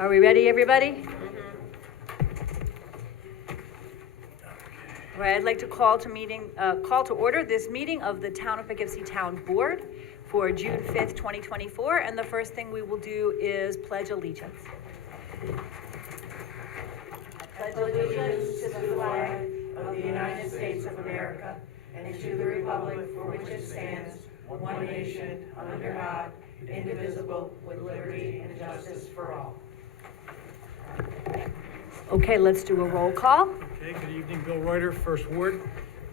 Are we ready, everybody? All right, I'd like to call to order this meeting of the Town of Poughkeepsie Town Board for June 5th, 2024. And the first thing we will do is pledge allegiance. I pledge allegiance to the flag of the United States of America and to the republic for which it stands, one nation, under God, indivisible, with liberty and justice for all. Okay, let's do a roll call. Okay, good evening. Bill Reuter, First Ward.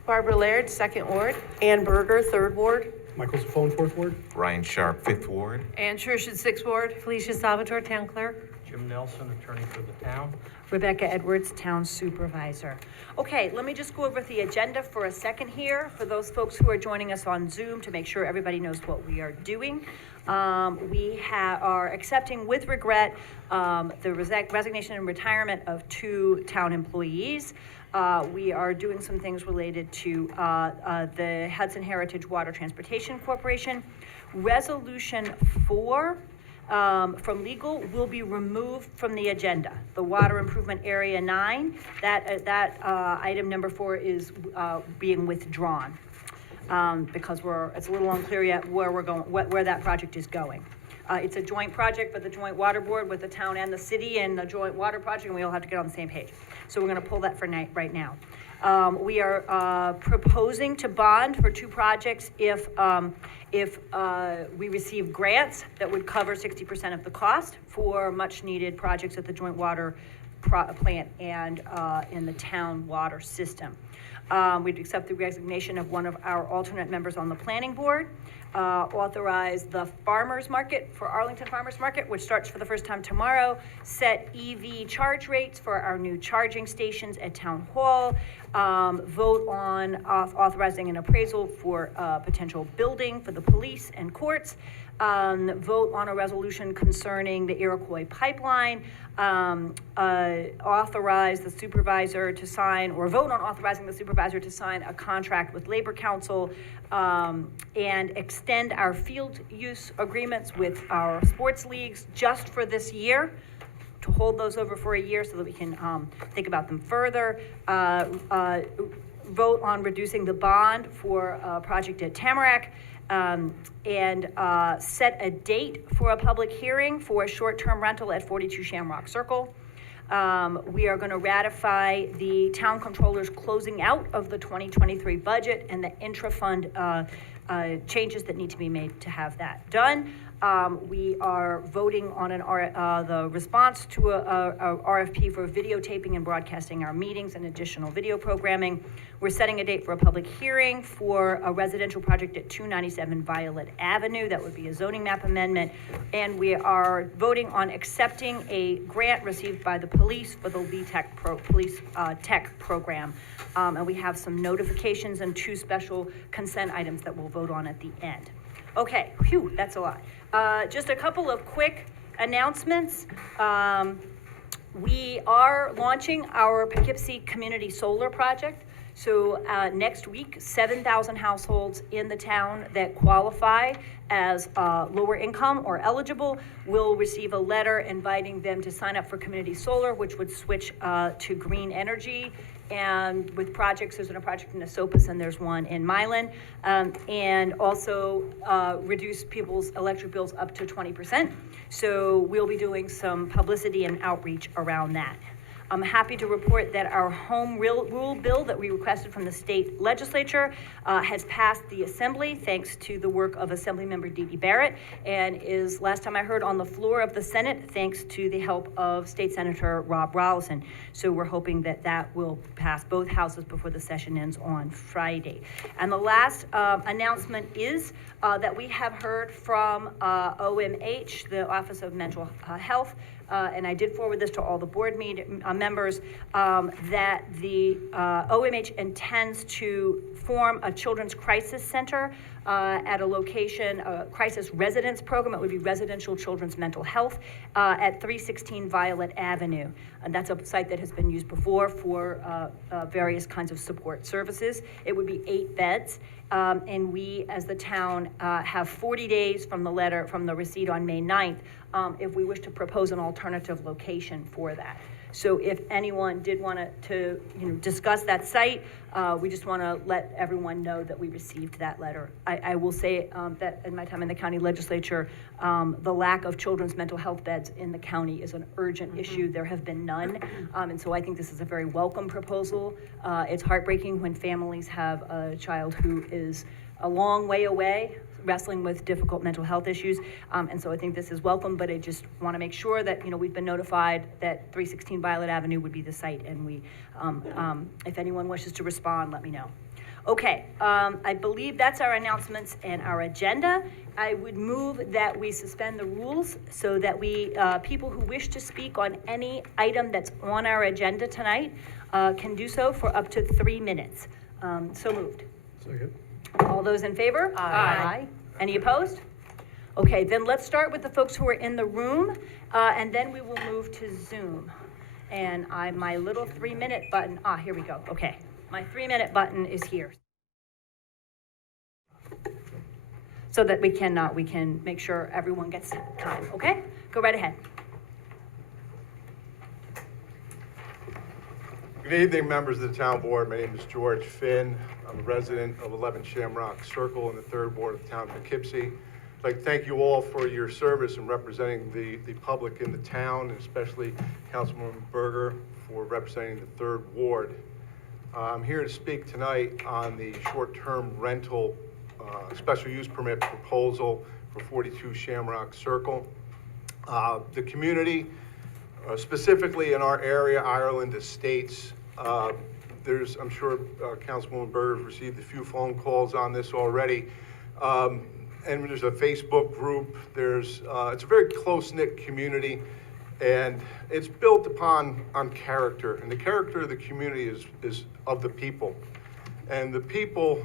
Barbara Laird, Second Ward. Ann Berger, Third Ward. Michael Zafone, Fourth Ward. Ryan Sharp, Fifth Ward. Ann Church, Sixth Ward. Felicia Salvatore, Town Clerk. Jim Nelson, Attorney for the town. Rebecca Edwards, Town Supervisor. Okay, let me just go over the agenda for a second here for those folks who are joining us on Zoom to make sure everybody knows what we are doing. We are accepting with regret the resignation and retirement of 2 town employees. We are doing some things related to the Hudson Heritage Water Transportation Corporation. Resolution 4 from legal will be removed from the agenda. The Water Improvement Area 9, that item number 4 is being withdrawn because it's a little unclear yet where we're going, where that project is going. It's a joint project, but the joint water board with the town and the city and the joint water project, and we all have to get on the same page. So we're going to pull that for right now. We are proposing to bond for 2 projects if we receive grants that would cover 60% of the cost for much needed projects at the joint water plant and in the town water system. We'd accept the resignation of one of our alternate members on the planning board, authorize the farmers market for Arlington Farmers Market, which starts for the first time tomorrow, set EV charge rates for our new charging stations at Town Hall, vote on authorizing an appraisal for potential building for the police and courts, vote on a resolution concerning the Iroquois pipeline, authorize the supervisor to sign, or vote on authorizing the supervisor to sign a contract with Labor Council, and extend our field use agreements with our sports leagues just for this year, to hold those over for a year so that we can think about them further. Vote on reducing the bond for a project at Tamarack, and set a date for a public hearing for a short-term rental at 42 Shamrock Circle. We are going to ratify the town controller's closing out of the 2023 budget and the intra-fund changes that need to be made to have that done. We are voting on the response to a RFP for videotaping and broadcasting our meetings and additional video programming. We're setting a date for a public hearing for a residential project at 297 Violet Avenue. That would be a zoning map amendment. And we are voting on accepting a grant received by the police for the police tech program. And we have some notifications and 2 special consent items that we'll vote on at the end. Okay, phew, that's a lot. Just a couple of quick announcements. We are launching our Poughkeepsie Community Solar Project. So next week, 7,000 households in the town that qualify as lower income or eligible will receive a letter inviting them to sign up for community solar, which would switch to green energy. And with projects, there's a project in Esopus and there's one in Milan, and also reduce people's electric bills up to 20%. So we'll be doing some publicity and outreach around that. I'm happy to report that our home rule bill that we requested from the state legislature has passed the assembly thanks to the work of Assemblymember Dee Dee Barrett, and is, last time I heard, on the floor of the Senate thanks to the help of State Senator Rob Rolison. So we're hoping that that will pass both houses before the session ends on Friday. And the last announcement is that we have heard from OMH, the Office of Mental Health, and I did forward this to all the board members, that the OMH intends to form a children's crisis center at a location, a crisis residence program. It would be residential children's mental health at 316 Violet Avenue. And that's a site that has been used before for various kinds of support services. It would be 8 beds. And we, as the town, have 40 days from the receipt on May 9th, if we wish to propose an alternative location for that. So if anyone did want to discuss that site, we just want to let everyone know that we received that letter. I will say that in my time in the county legislature, the lack of children's mental health beds in the county is an urgent issue. There have been none. And so I think this is a very welcome proposal. It's heartbreaking when families have a child who is a long way away, wrestling with difficult mental health issues. And so I think this is welcome, but I just want to make sure that, we've been notified that 316 Violet Avenue would be the site, and we, if anyone wishes to respond, let me know. Okay, I believe that's our announcements and our agenda. I would move that we suspend the rules so that we, people who wish to speak on any item that's on our agenda tonight can do so for up to 3 minutes. So moved. Second. All those in favor? Aye. Any opposed? Okay, then let's start with the folks who are in the room, and then we will move to Zoom. And my little 3-minute button, here we go, okay. My 3-minute button is here. So that we can make sure everyone gets time, okay? Go right ahead. Good evening, members of the town board. My name is George Finn. I'm a resident of 11 Shamrock Circle in the 3rd Ward of the town of Poughkeepsie. I'd like to thank you all for your service in representing the public in the town, and especially Councilwoman Berger for representing the 3rd Ward. I'm here to speak tonight on the short-term rental special use permit proposal for 42 Shamrock Circle. The community, specifically in our area, Ireland Estates, I'm sure Councilwoman Berger's received a few phone calls on this already. And there's a Facebook group. It's a very close-knit community, and it's built on character. And the character of the community is of the people. And the people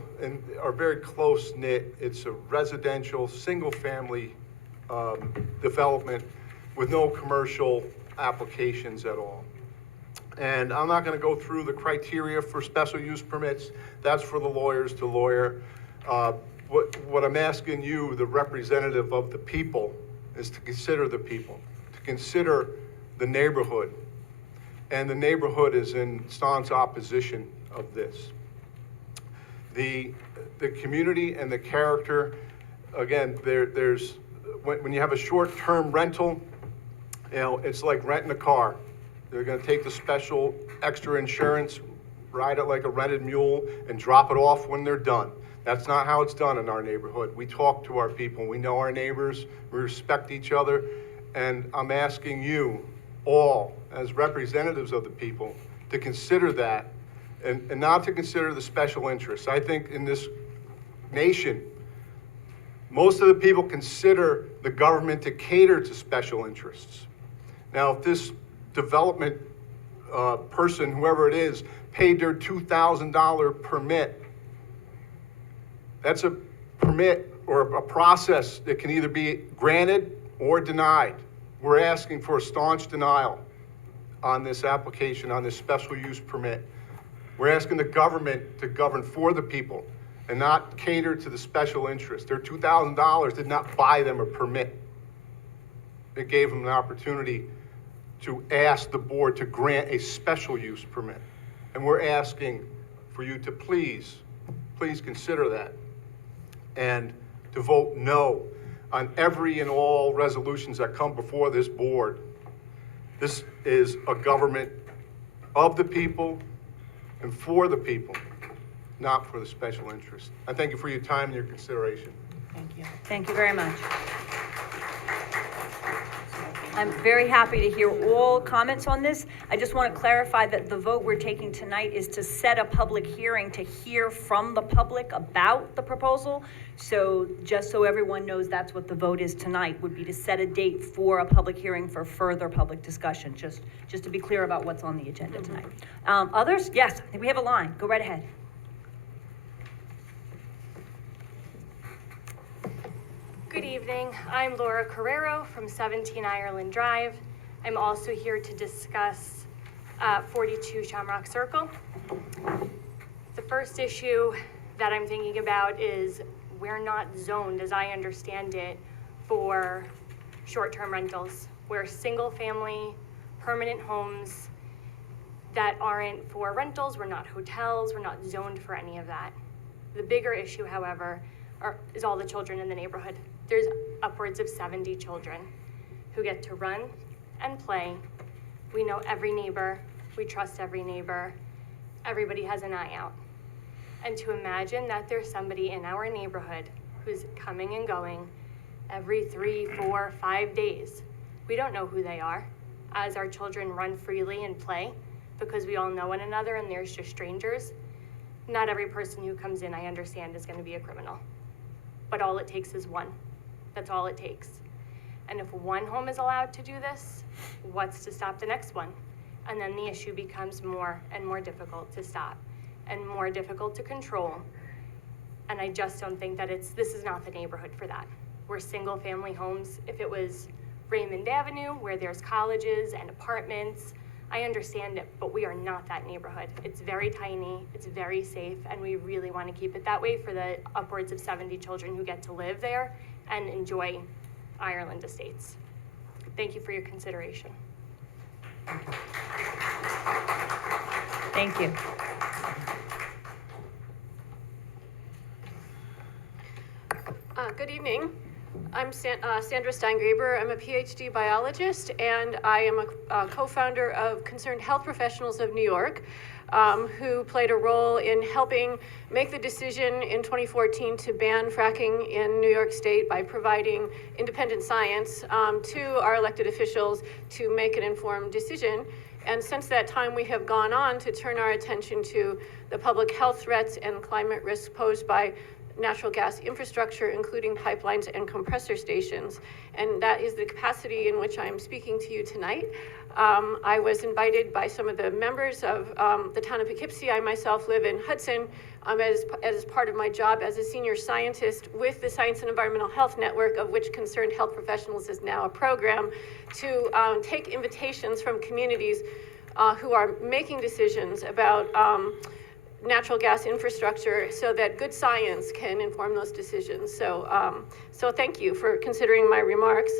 are very close-knit. It's a residential, single-family development with no commercial applications at all. And I'm not going to go through the criteria for special use permits. That's for the lawyers to lawyer. What I'm asking you, the representative of the people, is to consider the people, to consider the neighborhood. And the neighborhood is in staunch opposition of this. The community and the character, again, there's when you have a short-term rental, it's like renting a car. They're going to take the special extra insurance, ride it like a rented mule, and drop it off when they're done. That's not how it's done in our neighborhood. We talk to our people. We know our neighbors. We respect each other. And I'm asking you all, as representatives of the people, to consider that and not to consider the special interests. I think in this nation, most of the people consider the government to cater to special interests. Now, if this development person, whoever it is, paid their $2,000 permit, that's a permit or a process that can either be granted or denied. We're asking for a staunch denial on this application, on this special use permit. We're asking the government to govern for the people and not cater to the special interest. Their $2,000 did not buy them a permit. It gave them an opportunity to ask the board to grant a special use permit. And we're asking for you to please consider that and to vote no on every and all resolutions that come before this board. This is a government of the people and for the people, not for the special interest. I thank you for your time and your consideration. Thank you. Thank you very much. I'm very happy to hear all comments on this. I just want to clarify that the vote we're taking tonight is to set a public hearing to hear from the public about the proposal. So just so everyone knows, that's what the vote is tonight, would be to set a date for a public hearing for further public discussion, just to be clear about what's on the agenda tonight. Others? Yes, I think we have a line. Go right ahead. Good evening. I'm Laura Carrero from 17 Ireland Drive. I'm also here to discuss 42 Shamrock Circle. The first issue that I'm thinking about is we're not zoned, as I understand it, for short-term rentals. We're single-family, permanent homes that aren't for rentals. We're not hotels. We're not zoned for any of that. The bigger issue, however, is all the children in the neighborhood. There's upwards of 70 children who get to run and play. We know every neighbor. We trust every neighbor. Everybody has an eye out. And to imagine that there's somebody in our neighborhood who's coming and going every 3, 4, 5 days. We don't know who they are as our children run freely and play because we all know one another and there's just strangers. Not every person who comes in, I understand, is going to be a criminal. But all it takes is one. That's all it takes. And if one home is allowed to do this, what's to stop the next one? And then the issue becomes more and more difficult to stop and more difficult to control. And I just don't think that this is not the neighborhood for that. We're single family homes. If it was Raymond Avenue, where there's colleges and apartments, I understand it, but we are not that neighborhood. It's very tiny, it's very safe, and we really want to keep it that way for the upwards of 70 children who get to live there and enjoy Ireland estates. Thank you for your consideration. Thank you. Good evening. I'm Sandra Steingraber. I'm a PhD biologist, and I am a co-founder of Concerned Health Professionals of New York, who played a role in helping make the decision in 2014 to ban fracking in New York State by providing independent science to our elected officials to make an informed decision. And since that time, we have gone on to turn our attention to the public health threats and climate risks posed by natural gas infrastructure, including pipelines and compressor stations. And that is the capacity in which I am speaking to you tonight. I was invited by some of the members of the town of Poughkeepsie. I myself live in Hudson as part of my job as a senior scientist with the Science and Environmental Health Network, of which Concerned Health Professionals is now a program, to take invitations from communities who are making decisions about natural gas infrastructure so that good science can inform those decisions. So thank you for considering my remarks.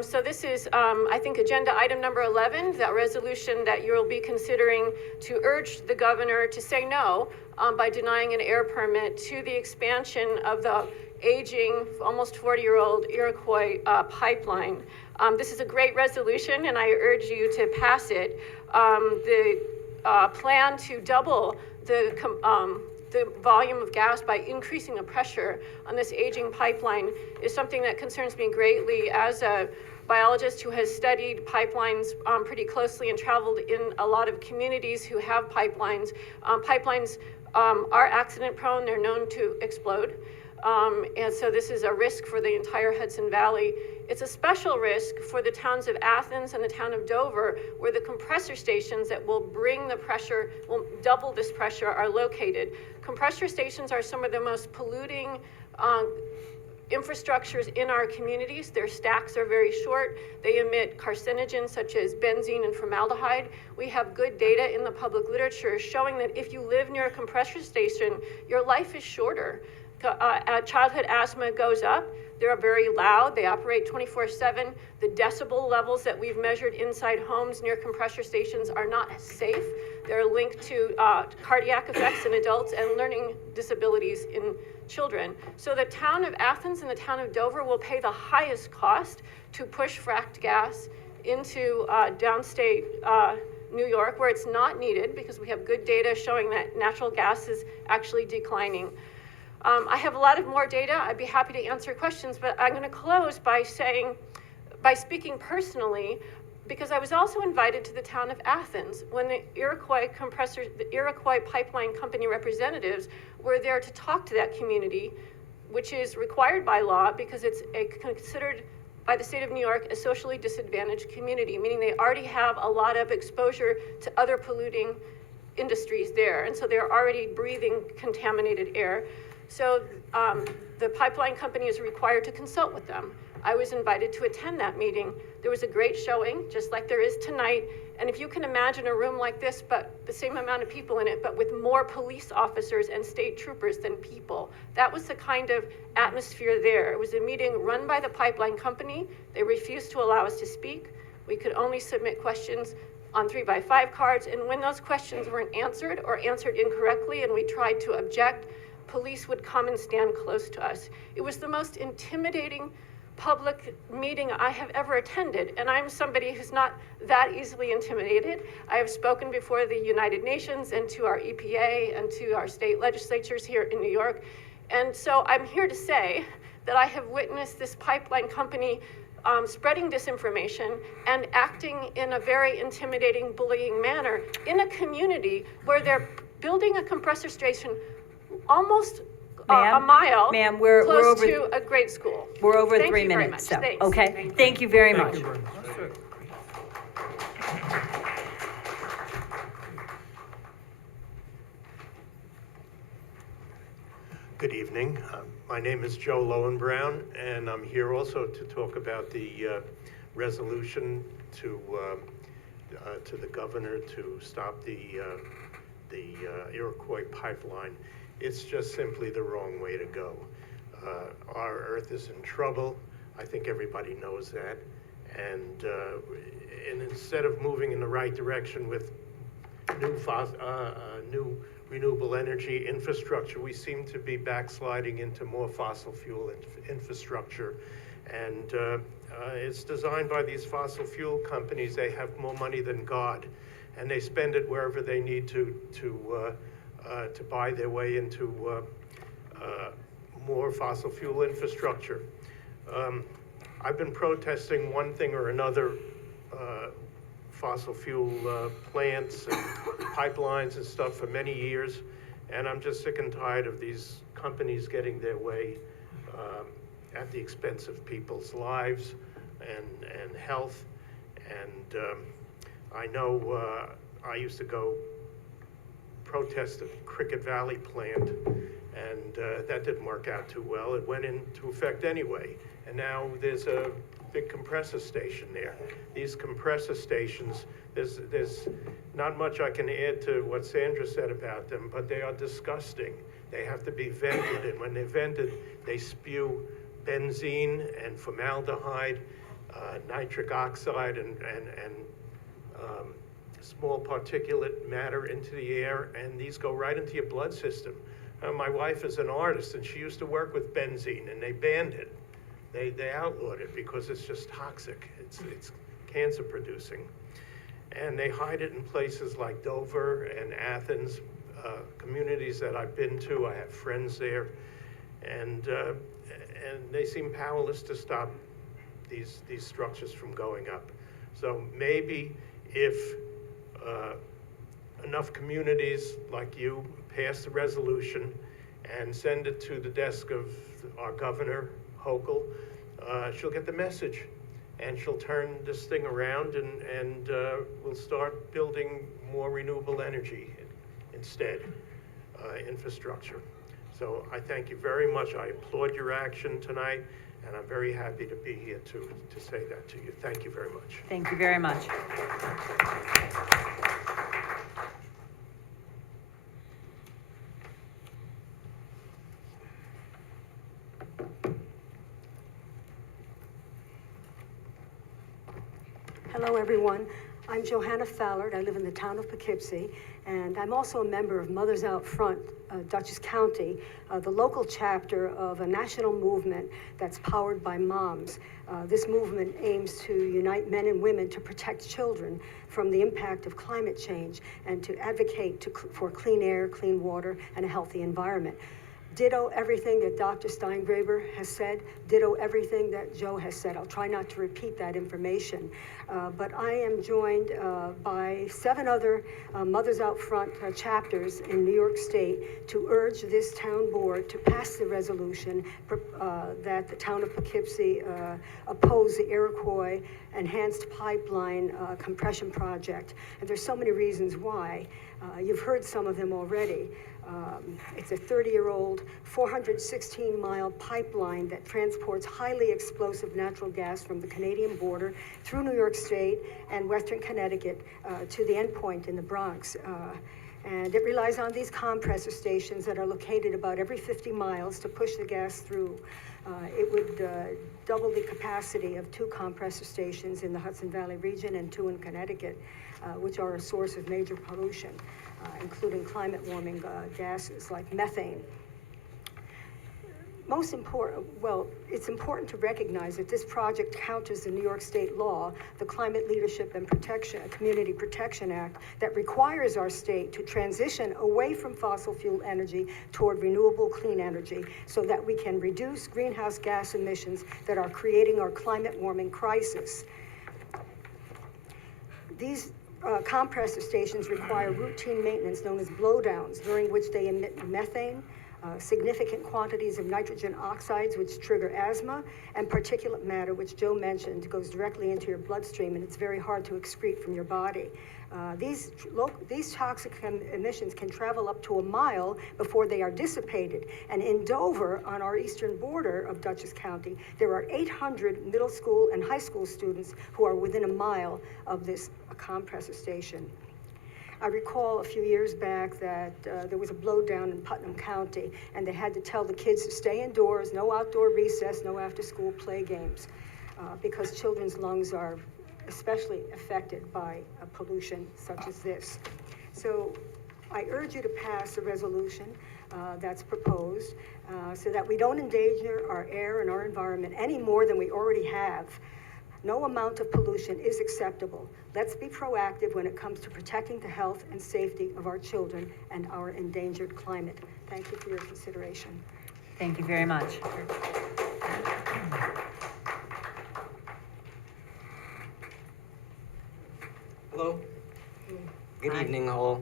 So this is, I think, agenda item number 11, that resolution that you'll be considering to urge the governor to say no by denying an air permit to the expansion of the aging, almost 40-year-old Iroquois pipeline. This is a great resolution, and I urge you to pass it. The plan to double the volume of gas by increasing the pressure on this aging pipeline is something that concerns me greatly as a biologist who has studied pipelines pretty closely and traveled in a lot of communities who have pipelines. Pipelines are accident prone, they're known to explode. And so this is a risk for the entire Hudson Valley. It's a special risk for the towns of Athens and the town of Dover, where the compressor stations that will bring the pressure, will double this pressure, are located. Compressor stations are some of the most polluting infrastructures in our communities. Their stacks are very short. They emit carcinogens such as benzene and formaldehyde. We have good data in the public literature showing that if you live near a compressor station, your life is shorter. Childhood asthma goes up. They're very loud. They operate 24/7. The decibel levels that we've measured inside homes near compressor stations are not safe. They're linked to cardiac effects in adults and learning disabilities in children. So the town of Athens and the town of Dover will pay the highest cost to push fracked gas into downstate New York, where it's not needed, because we have good data showing that natural gas is actually declining. I have a lot of more data. I'd be happy to answer questions, but I'm going to close by speaking personally, because I was also invited to the town of Athens when the Iroquois Pipeline Company representatives were there to talk to that community, which is required by law because it's considered by the state of New York a socially disadvantaged community, meaning they already have a lot of exposure to other polluting industries there, and so they're already breathing contaminated air. So the pipeline company is required to consult with them. I was invited to attend that meeting. There was a great showing, just like there is tonight. And if you can imagine a room like this, but the same amount of people in it, but with more police officers and state troopers than people, that was the kind of atmosphere there. It was a meeting run by the pipeline company. They refused to allow us to speak. We could only submit questions on 3x5 cards. And when those questions weren't answered or answered incorrectly and we tried to object, police would come and stand close to us. It was the most intimidating public meeting I have ever attended, and I'm somebody who's not that easily intimidated. I have spoken before the United Nations and to our EPA and to our state legislatures here in New York, and so I'm here to say that I have witnessed this pipeline company spreading disinformation and acting in a very intimidating, bullying manner in a community where they're building a compressor station almost a Ma'am? mile Ma'am, we're close over- to a great school. We're over Thank 3 you very minutes, much. so, Thanks. okay? Thank you very Thank much. you very much. Good evening. My name is Joe Lowenbrown, and I'm here also to talk about the resolution to the governor to stop the Iroquois pipeline. It's just simply the wrong way to go. Our earth is in trouble. I think everybody knows that. And instead of moving in the right direction with new renewable energy infrastructure, we seem to be backsliding into more fossil fuel infrastructure. And it's designed by these fossil fuel companies. They have more money than God, and they spend it wherever they need to buy their way into more fossil fuel infrastructure. I've been protesting one thing or another, fossil fuel plants and pipelines and stuff for many years, and I'm just sick and tired of these companies getting their way at the expense of people's lives and health. And I know I used to go protest the Cricket Valley plant, and that didn't work out too well. It went into effect anyway, and now there's a big compressor station there. These compressor stations, there's not much I can add to what Sandra said about them, but they are disgusting. They have to be vented, and when they're vented, they spew benzene and formaldehyde, nitric oxide, and small particulate matter into the air, and these go right into your blood system. My wife is an artist, and she used to work with benzene, and they banned it. They outlawed it because it's just toxic. It's cancer producing. And they hide it in places like Dover and Athens, communities that I've been to. I have friends there, and they seem powerless to stop these structures from going up. So maybe if enough communities like you pass the resolution and send it to the desk of our governor, Hochul, she'll get the message, and she'll turn this thing around, and we'll start building more renewable energy instead, infrastructure. So I thank you very much. I applaud your action tonight, and I'm very happy to be here to say that to you. Thank you very much. Thank you very much. Hello, everyone. I'm Johanna Fallard. I live in the town of Poughkeepsie, and I'm also a member of Mothers Out Front, Dutchess County, the local chapter of a national movement that's powered by moms. This movement aims to unite men and women to protect children from the impact of climate change and to advocate for clean air, clean water, and a healthy environment. Ditto everything that Dr. Steingraber has said, ditto everything that Joe has said. I'll try not to repeat that information. But I am joined by 7 other Mothers Out Front chapters in New York State to urge this town board to pass the resolution that the town of Poughkeepsie oppose the Iroquois Enhanced Pipeline Compression Project. And there's so many reasons why. You've heard some of them already. It's a 30-year-old, 416-mile pipeline that transports highly explosive natural gas from the Canadian border through New York State and Western Connecticut to the endpoint in the Bronx. And it relies on these compressor stations that are located about every 50 miles to push the gas through. It would double the capacity of 2 compressor stations in the Hudson Valley region and 2 in Connecticut, which are a source of major pollution, including climate warming gases like methane. Most important, well, it's important to recognize that this project counters the New York State law, the Climate Leadership and Community Protection Act, that requires our state to transition away from fossil fuel energy toward renewable clean energy so that we can reduce greenhouse gas emissions that are creating our climate warming crisis. These compressor stations require routine maintenance known as blowdowns, during which they emit methane, significant quantities of nitrogen oxides, which trigger asthma, and particulate matter, which Joe mentioned, goes directly into your bloodstream, and it's very hard to excrete from your body. These toxic emissions can travel up to a mile before they are dissipated. And in Dover, on our eastern border of Dutchess County, there are 800 middle school and high school students who are within a mile of this compressor station. I recall a few years back that there was a blowdown in Putnam County, and they had to tell the kids to stay indoors, no outdoor recess, no after-school play games, because children's lungs are especially affected by pollution such as this. So I urge you to pass a resolution that's proposed so that we don't endanger our air and our environment any more than we already have. No amount of pollution is acceptable. Let's be proactive when it comes to protecting the health and safety of our children and our endangered climate. Thank you for your consideration. Thank you very much. Hello. Good Hi. evening, all.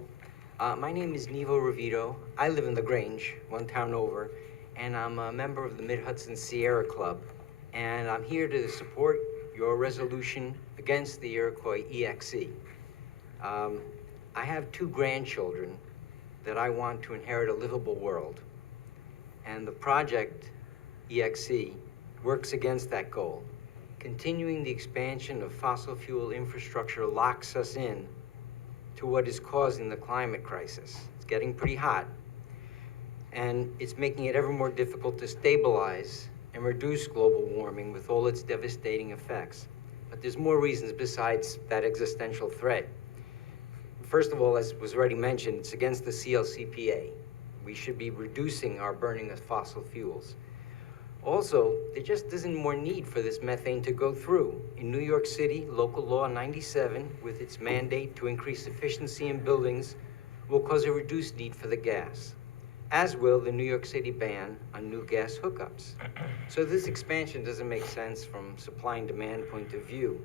My name is Nevo Ravito. I live in the Grange, one town over, and I'm a member of the Mid-Hudson Sierra Club. And I'm here to support your resolution against the Iroquois EXE. I have 2 grandchildren that I want to inherit a livable world. And the project, EXE, works against that goal. Continuing the expansion of fossil fuel infrastructure locks us in to what is causing the climate crisis. It's getting pretty hot, and it's making it ever more difficult to stabilize and reduce global warming with all its devastating effects. But there's more reasons besides that existential threat. First of all, as was already mentioned, it's against the CLCPA. We should be reducing our burning of fossil fuels. Also, there just isn't more need for this methane to go through. In New York City, local law 97, with its mandate to increase efficiency in buildings, will cause a reduced need for the gas, as will the New York City ban on new gas hookups. So this expansion doesn't make sense from supply and demand point of view.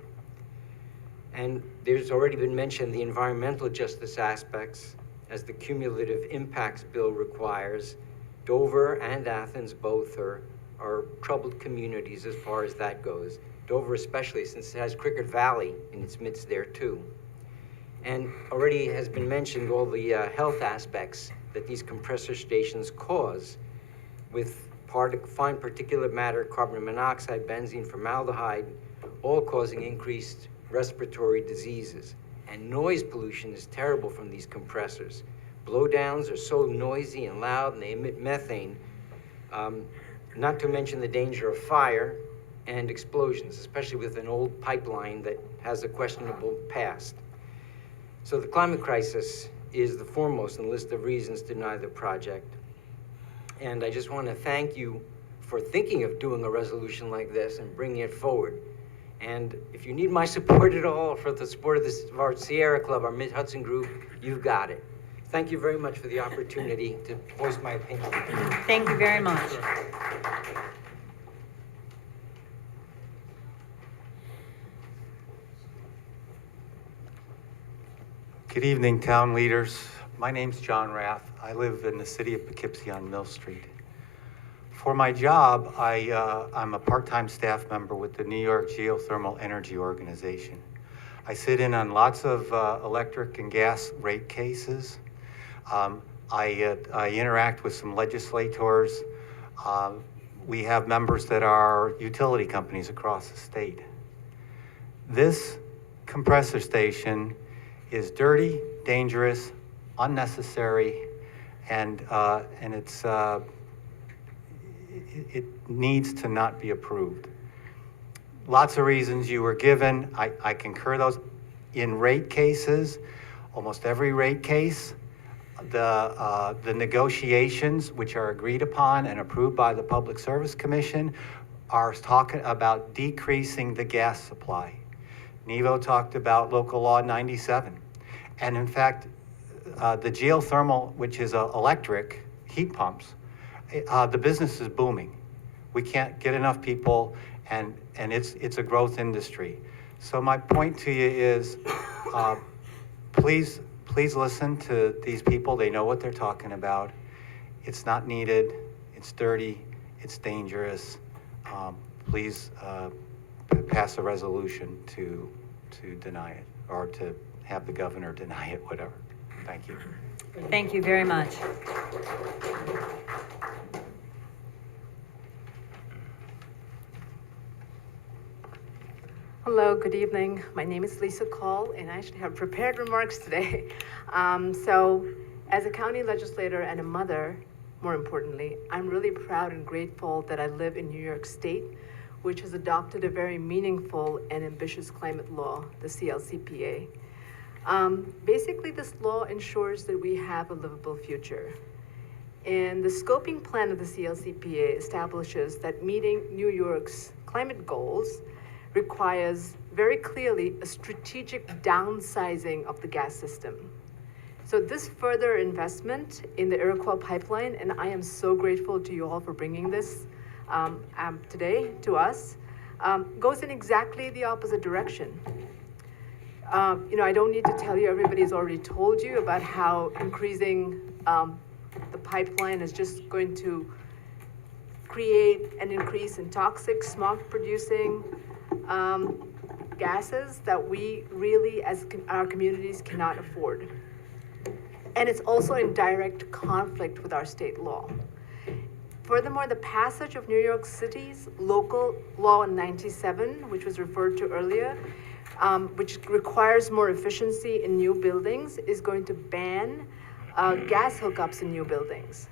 And there's already been mentioned the environmental justice aspects, as the cumulative impacts bill requires. Dover and Athens both are troubled communities as far as that goes. Dover especially, since it has Cricket Valley in its midst there too. And already has been mentioned all the health aspects that these compressor stations cause, with fine particulate matter, carbon monoxide, benzene, formaldehyde, all causing increased respiratory diseases. And noise pollution is terrible from these compressors. Blowdowns are so noisy and loud, and they emit methane, not to mention the danger of fire and explosions, especially with an old pipeline that has a questionable past. So the climate crisis is the foremost in the list of reasons to deny the project. And I just want to thank you for thinking of doing a resolution like this and bringing it forward. And if you need my support at all, for the support of our Sierra Club, our Mid-Hudson group, you've got it. Thank you very much for the opportunity to voice my opinion. Thank you very much. Good evening, town leaders. My name's John Rath. I live in the city of Poughkeepsie on Mill Street. For my job, I'm a part-time staff member with the New York Geothermal Energy Organization. I sit in on lots of electric and gas rate cases. I interact with some legislators. We have members that are utility companies across the state. This compressor station is dirty, dangerous, unnecessary, and it needs to not be approved. Lots of reasons you were given. I concur those. In rate cases, almost every rate case, the negotiations, which are agreed upon and approved by the Public Service Commission, are talking about decreasing the gas supply. Nevo talked about Local Law 97. And in fact, the geothermal, which is electric heat pumps, the business is booming. We can't get enough people, and it's a growth industry. So my point to you is, please listen to these people. They know what they're talking about. It's not needed. It's dirty. It's dangerous. Please pass a resolution to deny it, or to have the governor deny it, whatever. Thank you. Thank you very much. Hello, good evening. My name is Lisa Call, and I actually have prepared remarks today. So, as a county legislator and a mother, more importantly, I'm really proud and grateful that I live in New York State, which has adopted a very meaningful and ambitious climate law, the CLCPA. Basically, this law ensures that we have a livable future. And the scoping plan of the CLCPA establishes that meeting New York's climate goals requires very clearly a strategic downsizing of the gas system. So this further investment in the Iroquois pipeline, and I am so grateful to you all for bringing this today to us, goes in exactly the opposite direction. I don't need to tell you, everybody's already told you about how increasing the pipeline is just going to create an increase in toxic, smog-producing gases that we really, as our communities, cannot afford. And it's also in direct conflict with our state law. Furthermore, the passage of New York City's local law 97, which was referred to earlier, which requires more efficiency in new buildings, is going to ban gas hookups in new buildings.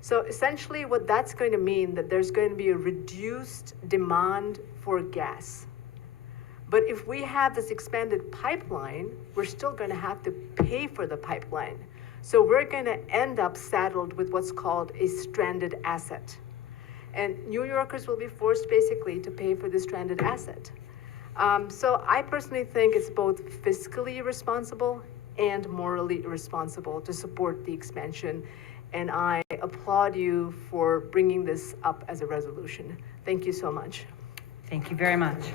So essentially what that's going to mean, that there's going to be a reduced demand for gas. But if we have this expanded pipeline, we're still going to have to pay for the pipeline. So we're going to end up saddled with what's called a stranded asset. And New Yorkers will be forced basically to pay for this stranded asset. So I personally think it's both fiscally responsible and morally irresponsible to support the expansion. And I applaud you for bringing this up as a resolution. Thank you so much. Thank you very much.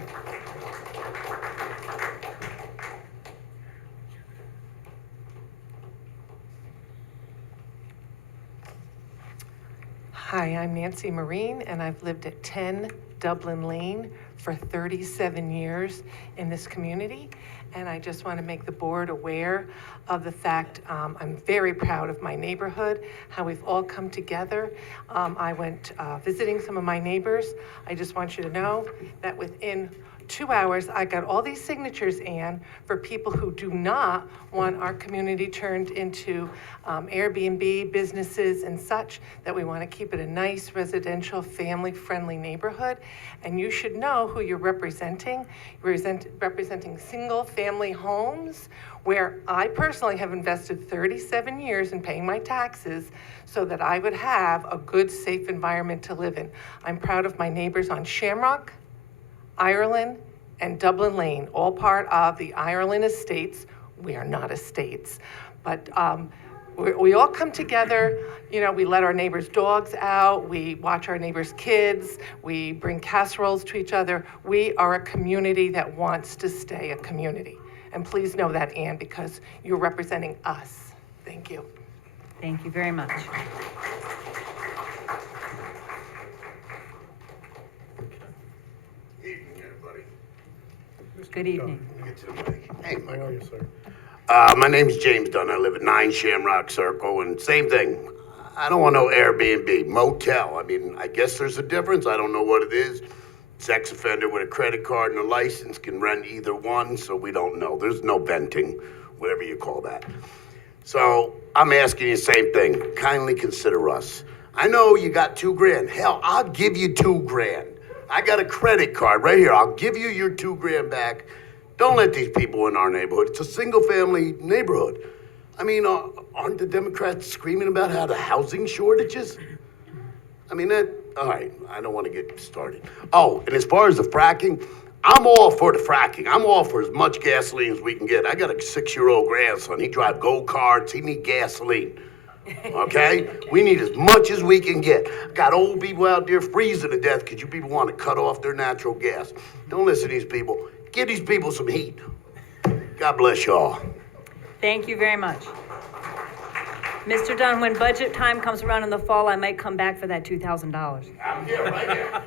Hi, I'm Nancy Marine, and I've lived at 10 Dublin Lane for 37 years in this community. And I just want to make the board aware of the fact I'm very proud of my neighborhood, how we've all come together. I went visiting some of my neighbors. I just want you to know that within 2 hours, I got all these signatures, Ann, for people who do not want our community turned into Airbnb businesses and such, that we want to keep it a nice residential, family-friendly neighborhood. And you should know who you're representing. You're representing single-family homes, where I personally have invested 37 years in paying my taxes so that I would have a good, safe environment to live in. I'm proud of my neighbors on Shamrock, Ireland, and Dublin Lane, all part of the Ireland Estates. We are not estates, but we all come together. You know, we let our neighbors' dogs out, we watch our neighbors' kids, we bring casseroles to each other. We are a community that wants to stay a community. And please know that, Ann, because you're representing us. Thank you. Thank you very much. Mr. Good evening. Hey, how are you, sir? My name's James Dunn. I live at 9 Shamrock Circle, and same thing. I don't want no Airbnb, motel. I mean, I guess there's a difference. I don't know what it is. Sex offender with a credit card and a license can rent either one, so we don't know. There's no venting, whatever you call that. So I'm asking you the same thing. Kindly consider us. I know you got $2,000. Hell, I'll give you $2,000. I got a credit card right here. I'll give you your $2,000 back. Don't let these people in our neighborhood. It's a single-family neighborhood. I mean, aren't the Democrats screaming about how the housing shortages? I mean, all right, I don't want to get started. Oh, and as far as the fracking, I'm all for the fracking. I'm all for as much gasoline as we can get. I got a 6-year-old grandson. He drives go-karts. He need gasoline. Okay? We need as much as we can get. Got old people out there freezing to death because you people want to cut off their natural gas. Don't listen to these people. Give these people some heat. God bless y'all. Thank you very much. Mr. Dunn, when budget time comes around in the fall, I might come back for that $2,000. I'm here, right here.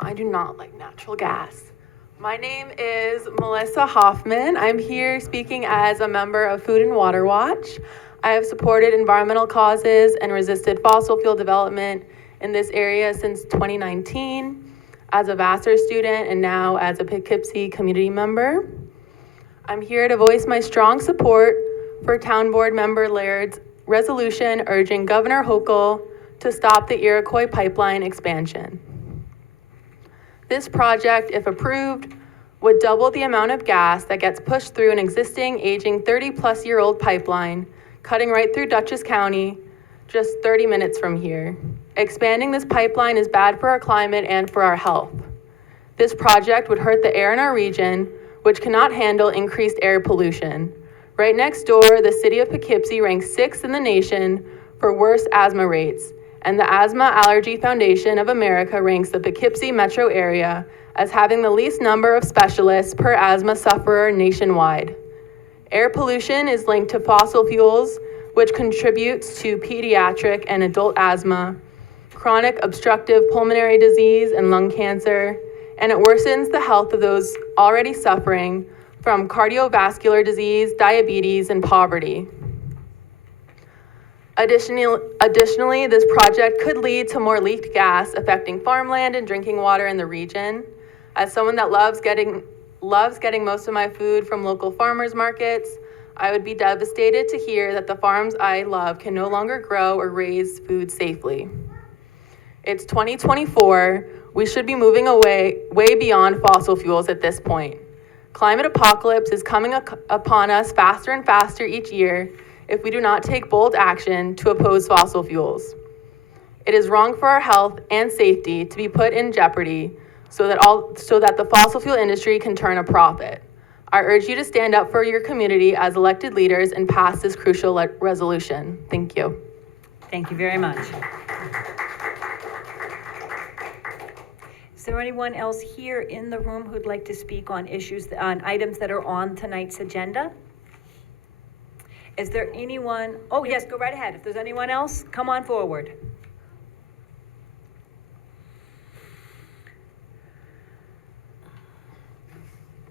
I do not like natural gas. My name is Melissa Hoffman. I'm here speaking as a member of Food and Water Watch. I have supported environmental causes and resisted fossil fuel development in this area since 2019 as a Vassar student and now as a Poughkeepsie community member. I'm here to voice my strong support for Town Board Member Laird's resolution urging Governor Hochul to stop the Iroquois pipeline expansion. This project, if approved, would double the amount of gas that gets pushed through an existing aging 30-plus-year-old pipeline, cutting right through Dutchess County, just 30 minutes from here. Expanding this pipeline is bad for our climate and for our health. This project would hurt the air in our region, which cannot handle increased air pollution. Right next door, the city of Poughkeepsie ranks 6th in the nation for worst asthma rates, and the Asthma Allergy Foundation of America ranks the Poughkeepsie metro area as having the least number of specialists per asthma sufferer nationwide. Air pollution is linked to fossil fuels, which contributes to pediatric and adult asthma, chronic obstructive pulmonary disease and lung cancer, and it worsens the health of those already suffering from cardiovascular disease, diabetes, and poverty. Additionally, this project could lead to more leaked gas affecting farmland and drinking water in the region. As someone that loves getting most of my food from local farmers markets, I would be devastated to hear that the farms I love can no longer grow or raise food safely. It's 2024. We should be moving away way beyond fossil fuels at this point. Climate apocalypse is coming upon us faster and faster each year if we do not take bold action to oppose fossil fuels. It is wrong for our health and safety to be put in jeopardy so that the fossil fuel industry can turn a profit. I urge you to stand up for your community as elected leaders and pass this crucial resolution. Thank you. Thank you very much. Is there anyone else here in the room who'd like to speak on items that are on tonight's agenda? Is there anyone? Oh, yes, go right ahead. If there's anyone else, come on forward.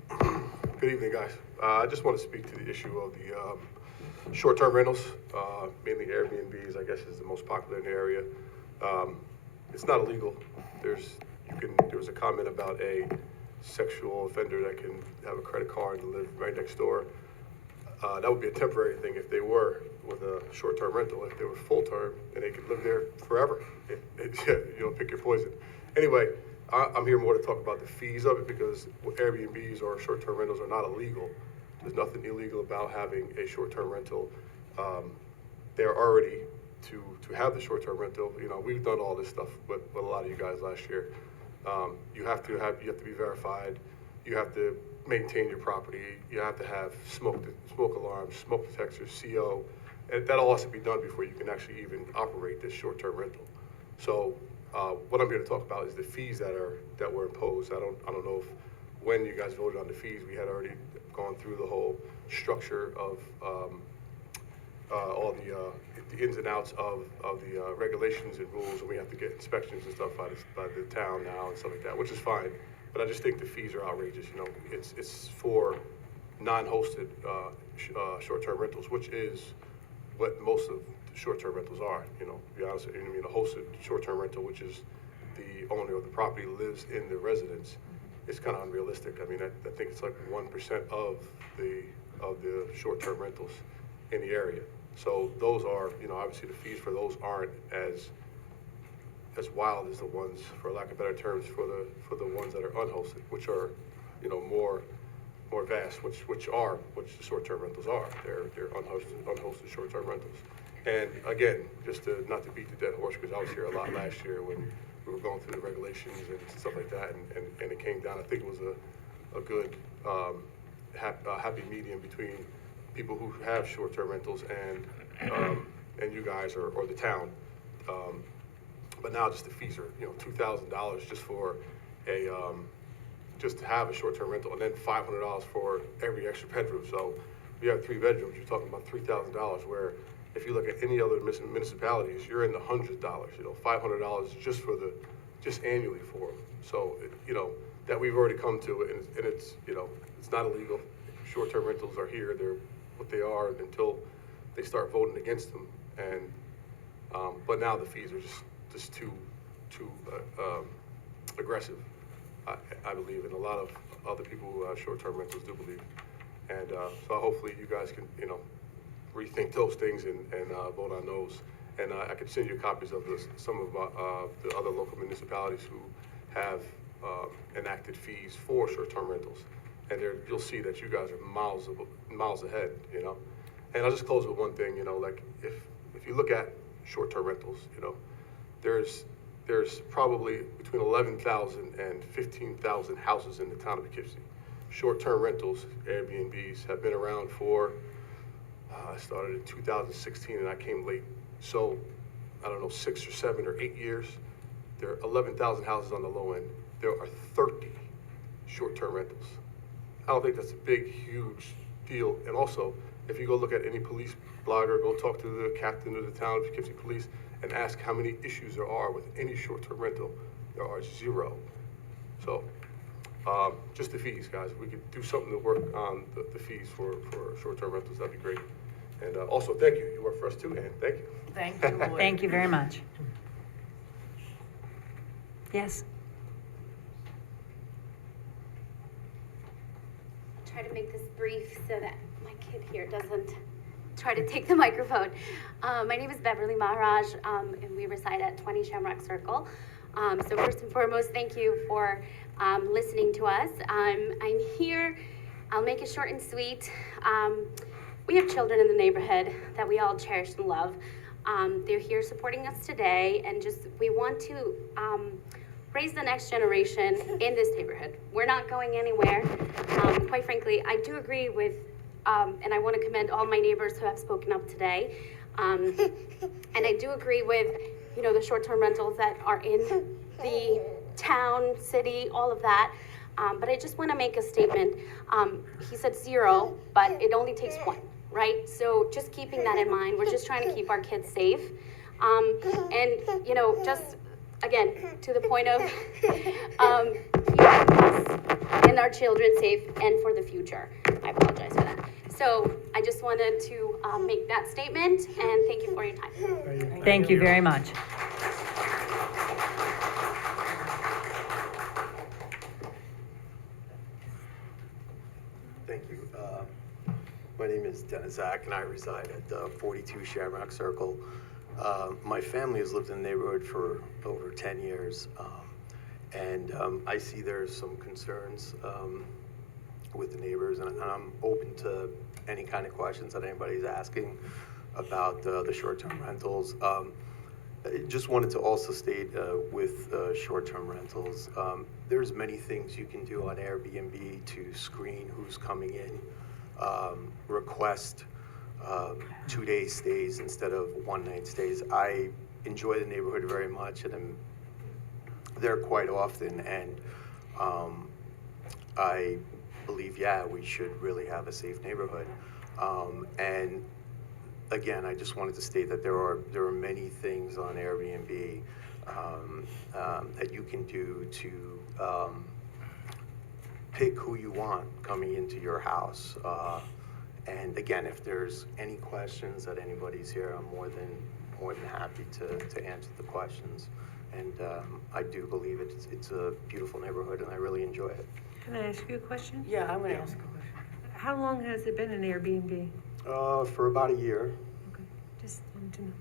Good evening, guys. I just want to speak to the issue of the short-term rentals, mainly Airbnbs, I guess is the most popular in the area. It's not illegal. There was a comment about a sexual offender that can have a credit card and live right next door. That would be a temporary thing if they were with a short-term rental. If they were full-term, then they could live there forever. Pick your poison. Anyway, I'm here more to talk about the fees of it because Airbnbs or short-term rentals are not illegal. There's nothing illegal about having a short-term rental. They're already to have the short-term rental. We've done all this stuff with a lot of you guys last year. You have to be verified. You have to maintain your property. You have to have smoke alarms, smoke detectors, CO, and that all has to be done before you can actually even operate this short-term rental. So what I'm here to talk about is the fees that were imposed. I don't know if when you guys voted on the fees, we had already gone through the whole structure of all the ins and outs of the regulations and rules, and we have to get inspections and stuff by the town now and stuff like that, which is fine. But I just think the fees are outrageous. You know, it's for non-hosted short-term rentals, which is what most of the short-term rentals are. You know, to be honest with you, I mean, a hosted short-term rental, which is the owner of the property lives in the residence, is kind of unrealistic. I mean, I think it's like 1% of the short-term rentals in the area. So those are, you know, obviously the fees for those aren't as wild as the ones, for lack of better terms, for the ones that are unhosted, which are, you know, more vast, which the short-term rentals are. They're unhosted short-term rentals. And again, just not to beat the dead horse, because I was here a lot last year when we were going through the regulations and stuff like that, and it came down. I think it was a good happy medium between people who have short-term rentals and you guys or the town. But now just the fees are, you know, $2,000 just for just to have a short-term rental, and then $500 for every extra bedroom. So if you have 3 bedrooms, you're talking about $3,000, where if you look at any other municipalities, you're in the hundreds of dollars, you know, $500 just annually for them. So, you know, that we've already come to, and it's, you know, it's not illegal. Short-term rentals are here. They're what they are until they start voting against them. And, but now the fees are just too aggressive, I believe, and a lot of other people who have short-term rentals do believe. And so hopefully you guys can, you know, rethink those things and vote on those. And I could send you copies of some of the other local municipalities who have enacted fees for short-term rentals. And you'll see that you guys are miles ahead, you know. And I'll just close with one thing, you know, like if you look at short-term rentals, you know, there's probably between 11,000 and 15,000 houses in the town of Poughkeepsie. Short-term rentals, Airbnbs, have been around for, I started in 2016 and I came late. So, I don't know, 6 or 7 or 8 years. There are 11,000 houses on the low end. There are 30 short-term rentals. I don't think that's a big, huge deal. And also, if you go look at any police blogger, go talk to the captain of the town of Poughkeepsie Police and ask how many issues there are with any short-term rental. There are 0. So, just the fees, guys. If we could do something to work on the fees for short-term rentals, that'd be great. And also, thank you. You work for us too, and thank you. Thank you, Lloyd. Thank you very much. Yes? I'll try to make this brief so that my kid here doesn't try to take the microphone. My name is Beverly Maharaj, and we reside at 20 Shamrock Circle. So first and foremost, thank you for listening to us. I'm here. I'll make it short and sweet. We have children in the neighborhood that we all cherish and love. They're here supporting us today, and we want to raise the next generation in this neighborhood. We're not going anywhere. Quite frankly, I do agree with, and I want to commend all my neighbors who have spoken up today. And I do agree with, you know, the short-term rentals that are in the town, city, all of that. But I just want to make a statement. He said 0, but it only takes 1, right? So just keeping that in mind, we're just trying to keep our kids safe. And, you know, just, again, to the point of keeping us and our children safe and for the future. I apologize for that. So I just wanted to make that statement, and thank you for your time. Thank you very much. Thank you. My name is Dennis Zack, and I reside at 42 Shamrock Circle. My family has lived in the neighborhood for over 10 years, and I see there's some concerns with the neighbors, and I'm open to any kind of questions that anybody's asking about the short-term rentals. I just wanted to also state with short-term rentals, there's many things you can do on Airbnb to screen who's coming in, request 2-day stays instead of 1-night stays. I enjoy the neighborhood very much, and I'm there quite often, and I believe, yeah, we should really have a safe neighborhood. And again, I just wanted to state that there are many things on Airbnb that you can do to pick who you want coming into your house. And again, if there's any questions that anybody's here, I'm more than happy to answer the questions. And I do believe it's a beautiful neighborhood, and I really enjoy it. Can I ask you a question? Yeah, I'm gonna ask a question. How long has it been an Airbnb? For about a year. Okay, just wanted to know.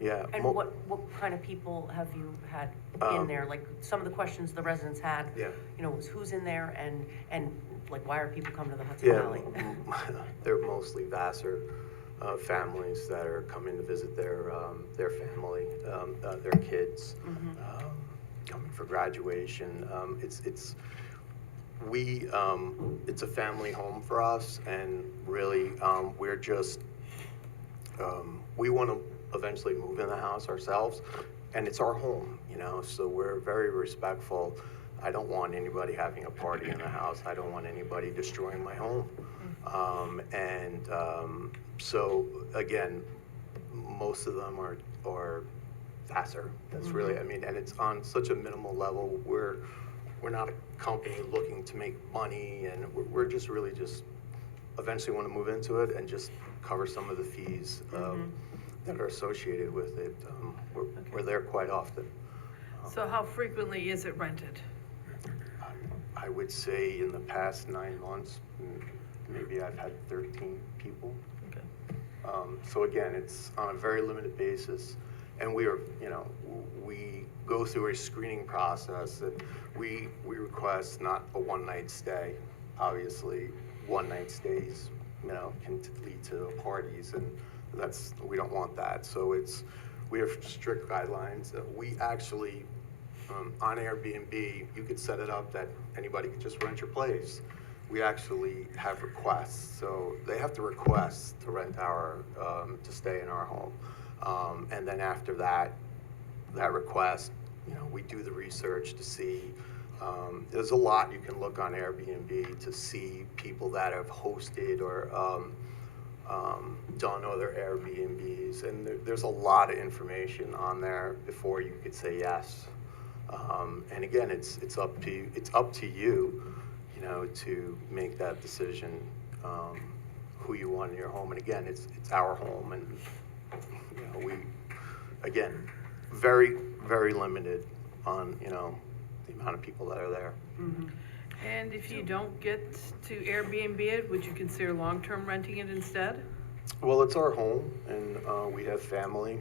Yeah. And what kind of people have you had in there? Like, some of the questions the residents had, Yeah. you know, was who's in there and like, why are people coming to the Hudson Yeah, Valley? they're mostly Vassar families that are coming to visit their family, their kids, coming for graduation. It's a family home for us, and really, we're just, we want to eventually move in the house ourselves, and it's our home, you know, so we're very respectful. I don't want anybody having a party in the house. I don't want anybody destroying my home. So again, most of them are Vassar. That's really, I mean, and it's on such a minimal level. We're not a company looking to make money, and we're just really just eventually want to move into it and just cover some of the fees that are associated with it. We're there quite often. So how frequently is it rented? I would say in the past 9 months, maybe I've had 13 people. So again, it's on a very limited basis, and we go through a screening process, and we request not a one-night stay. Obviously, one-night stays, you know, can lead to parties, and we don't want that. So we have strict guidelines. We actually, on Airbnb, you could set it up that anybody could just rent your place. We actually have requests, so they have to request to rent to stay in our home. And then after that request, you know, we do the research to see, there's a lot you can look on Airbnb to see people that have hosted or done other Airbnbs, and there's a lot of information on there before you could say yes. And again, it's up to you, you know, to make that decision, who you want in your home. And again, it's our home, and you know, we, again, very, very limited on, you know, the amount of people that are there. And if you don't get to Airbnb it, would you consider long-term renting it instead? Well, it's our home, and we have family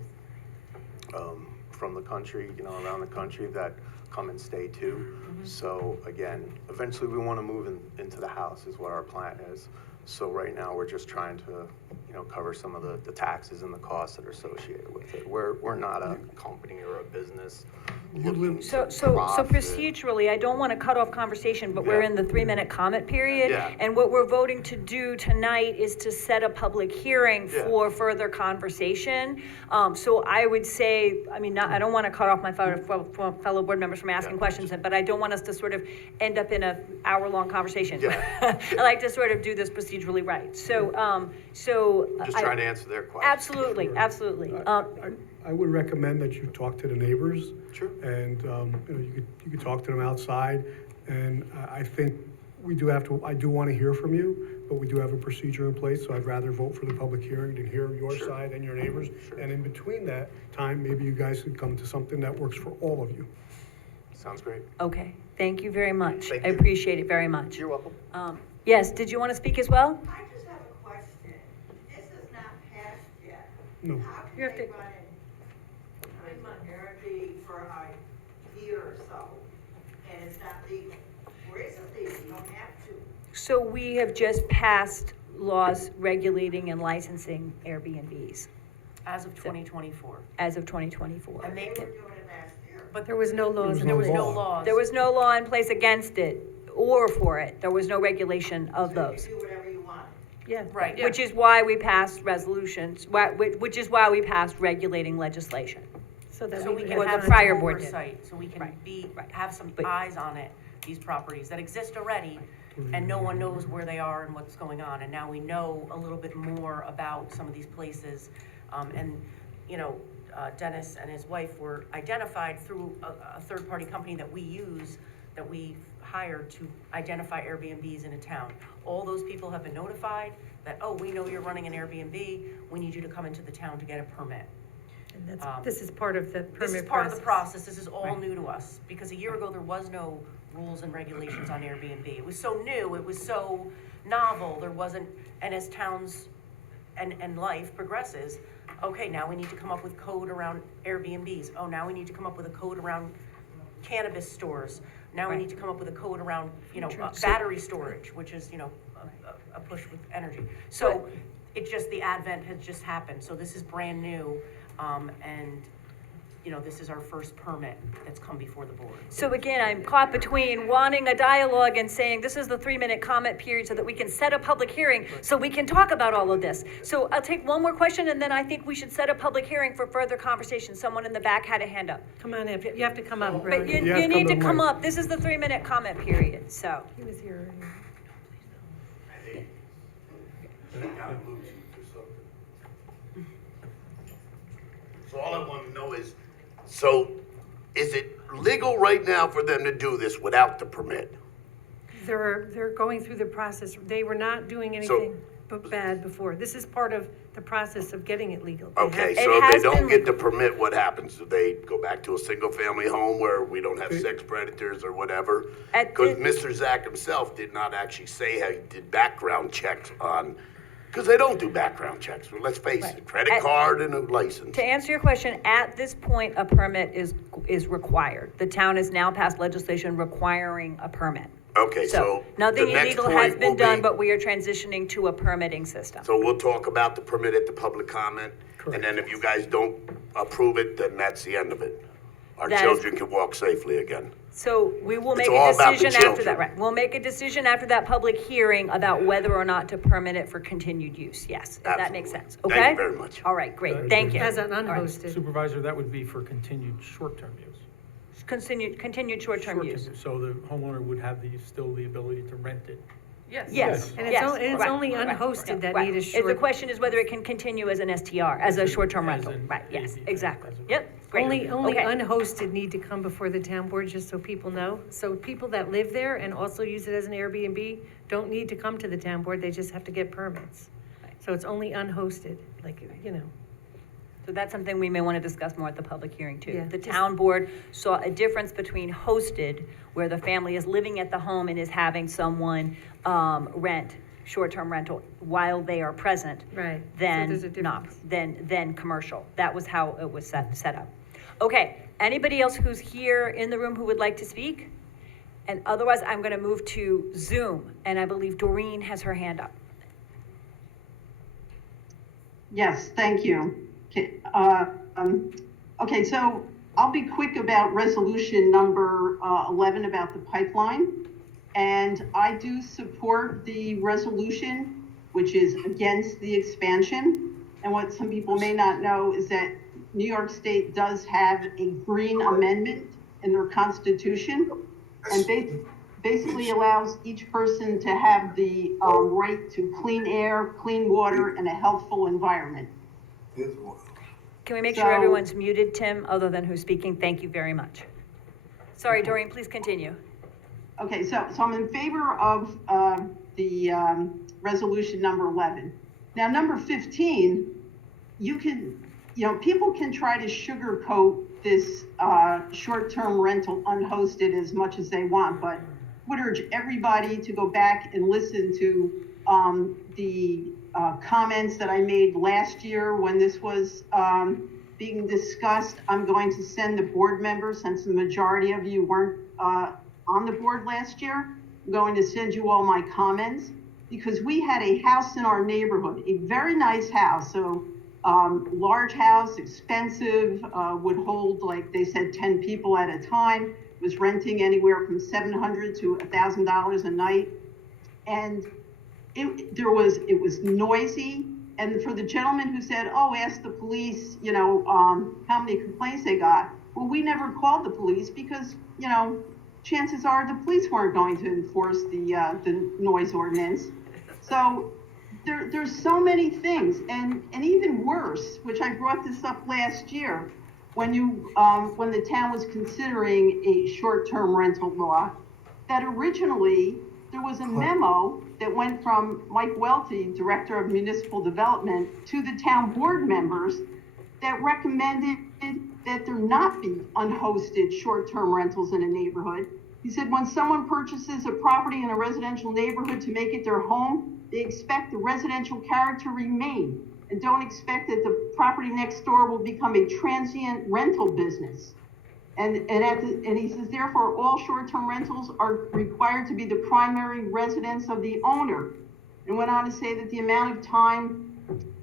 from the country, you know, around the country that come and stay too. So again, eventually we want to move into the house is what our plan is. So right now we're just trying to, you know, cover some of the taxes and the costs that are associated with it. We're not a company or a business. So procedurally, I don't want to cut off conversation, but we're in the 3-minute comment period. Yeah. And what we're voting to do tonight is to set a public hearing for further conversation. So I would say, I mean, I don't want to cut off my fellow board members from asking questions, but I don't want us to sort of end up in an hour-long conversation. I like to sort of do this procedurally right. So, Just trying to answer their questions. Absolutely, absolutely. I would recommend that you talk to the neighbors. Sure. And, you know, you could talk to them outside. And I think I do want to hear from you, but we do have a procedure in place, so I'd rather vote for the public hearing than hear your side and your neighbors. And in between that time, maybe you guys could come to something that works for all of you. Sounds great. Okay, thank you very much. Thank I you. appreciate it very much. You're welcome. Yes, did you want to speak as well? I just have a question. This is not passed yet. No. How can You have they to- run it in Airbnb for a year or so, and it's not legal? Where is it legal? You don't have to. So we have just passed laws regulating and licensing Airbnbs As of 2024. as of 2024. And they, They were doing it last year. But there was no laws. There was no laws. There was no law in place against it or for it. There was no regulation of those. You do whatever you want. Yeah. Right. Which is why we passed resolutions, which is why we passed regulating legislation. So that So we would can Or have the some prior board did. oversight, so we can Right, right. have some But- eyes on it, these properties that exist already, and no one knows where they are and what's going on, and now we know a little bit more about some of these places. And, you know, Dennis and his wife were identified through a third-party company that we use, that we hired to identify Airbnbs in a town. All those people have been notified that, oh, we know you're running an Airbnb, we need you to come into the town to get a permit. And this is part of the permit process. This is part of the process, this is all new to us, because a year ago, there was no rules and regulations on Airbnb. It was so new, it was so novel, there wasn't, and as towns and life progresses, okay, now we need to come up with code around Airbnbs. Oh, now we need to come up with a code around cannabis stores. Now we need to come up with a code around, you know, battery storage, which is, you know, a push with energy. So it just, the advent has just happened. So this is brand new, and, you know, this is our first permit that's come before the board. So again, I'm caught between wanting a dialogue and saying this is the 3-minute comment period so that we can set a public hearing so we can talk about all of this. So I'll take one more question and then I think we should set a public hearing for further conversation. Someone in the back had a hand up. Come on, you have to come up. But you need to come up. This is the 3-minute comment period, so. He was here. So all I want to know is, so is it legal right now for them to do this without the permit? They're going through the process. They were not doing anything but bad before. This is part of the process of getting it legal. Okay, so if they don't get the permit, what happens? Do they go back to a single-family home where we don't have sex predators or whatever? Because Mr. Zach himself did not actually say how he did background checks on, because they don't do background checks. Well, let's face it, credit card and a license. To answer your question, at this point, a permit is required. The town has now passed legislation requiring a permit. Okay, so nothing the next illegal has point been will done, be- but we are transitioning to a permitting system. So we'll talk about the permit at the public comment, and then if you guys don't approve it, then that's the end of it. Our That is- children can walk safely again. So we will It's make all a about the decision after that, children. right? We'll make a decision after that public hearing about whether or not to permit it for continued use, yes, if that makes sense, okay? Thank you very much. All right, great, thank you. As an All right. unhosted. Supervisor, that would be for continued short-term use. Continued short-term use. So the homeowner would have still the ability to rent it. Yes. And it's only unhosted that need a If short. the question is whether it can continue as an STR, as a short-term rental, right, yes, exactly, yep, great. Only Okay. unhosted need to come before the town board, just so people know. So people that live there and also use it as an Airbnb don't need to come to the town board, they just have to get permits. So it's only unhosted, like, you know. So that's something we may want to discuss more at the public hearing too. Yeah. The town board saw a difference between hosted, where the family is living at the home and is having someone rent, short-term rental, while they are present. Right. Than So there's a not, difference. than commercial. That was how it was set up. Okay, anybody else who's here in the room who would like to speak? And otherwise, I'm going to move to Zoom, and I believe Doreen has her hand up. Yes, thank you. Okay, so I'll be quick about resolution number 11 about the pipeline. And I do support the resolution, which is against the expansion. And what some people may not know is that New York State does have a green amendment in their constitution. And basically allows each person to have the right to clean air, clean water, and a healthful environment. Can we make sure everyone's muted, Tim, other than who's speaking? Thank you very much. Sorry, Doreen, please continue. Okay, so I'm in favor of the resolution number 11. Now, number 15, people can try to sugarcoat this short-term rental unhosted as much as they want, but would urge everybody to go back and listen to the comments that I made last year when this was being discussed. I'm going to send the board members, since the majority of you weren't on the board last year, I'm going to send you all my comments, because we had a house in our neighborhood, a very nice house. So large house, expensive, would hold, like they said, 10 people at a time, was renting anywhere from $700 to $1,000 a night. And it was noisy. And for the gentleman who said, oh, ask the police, how many complaints they got. Well, we never called the police because, chances are the police weren't going to enforce the noise ordinance. So there's so many things, and even worse, which I brought this up last year, when the town was considering a short-term rental law, that originally there was a memo that went from Mike Welty, Director of Municipal Development, to the town board members that recommended that there not be unhosted short-term rentals in a neighborhood. He said when someone purchases a property in a residential neighborhood to make it their home, they expect the residential character to remain and don't expect that the property next door will become a transient rental business. And he says, therefore, all short-term rentals are required to be the primary residence of the owner. And went on to say that the amount of time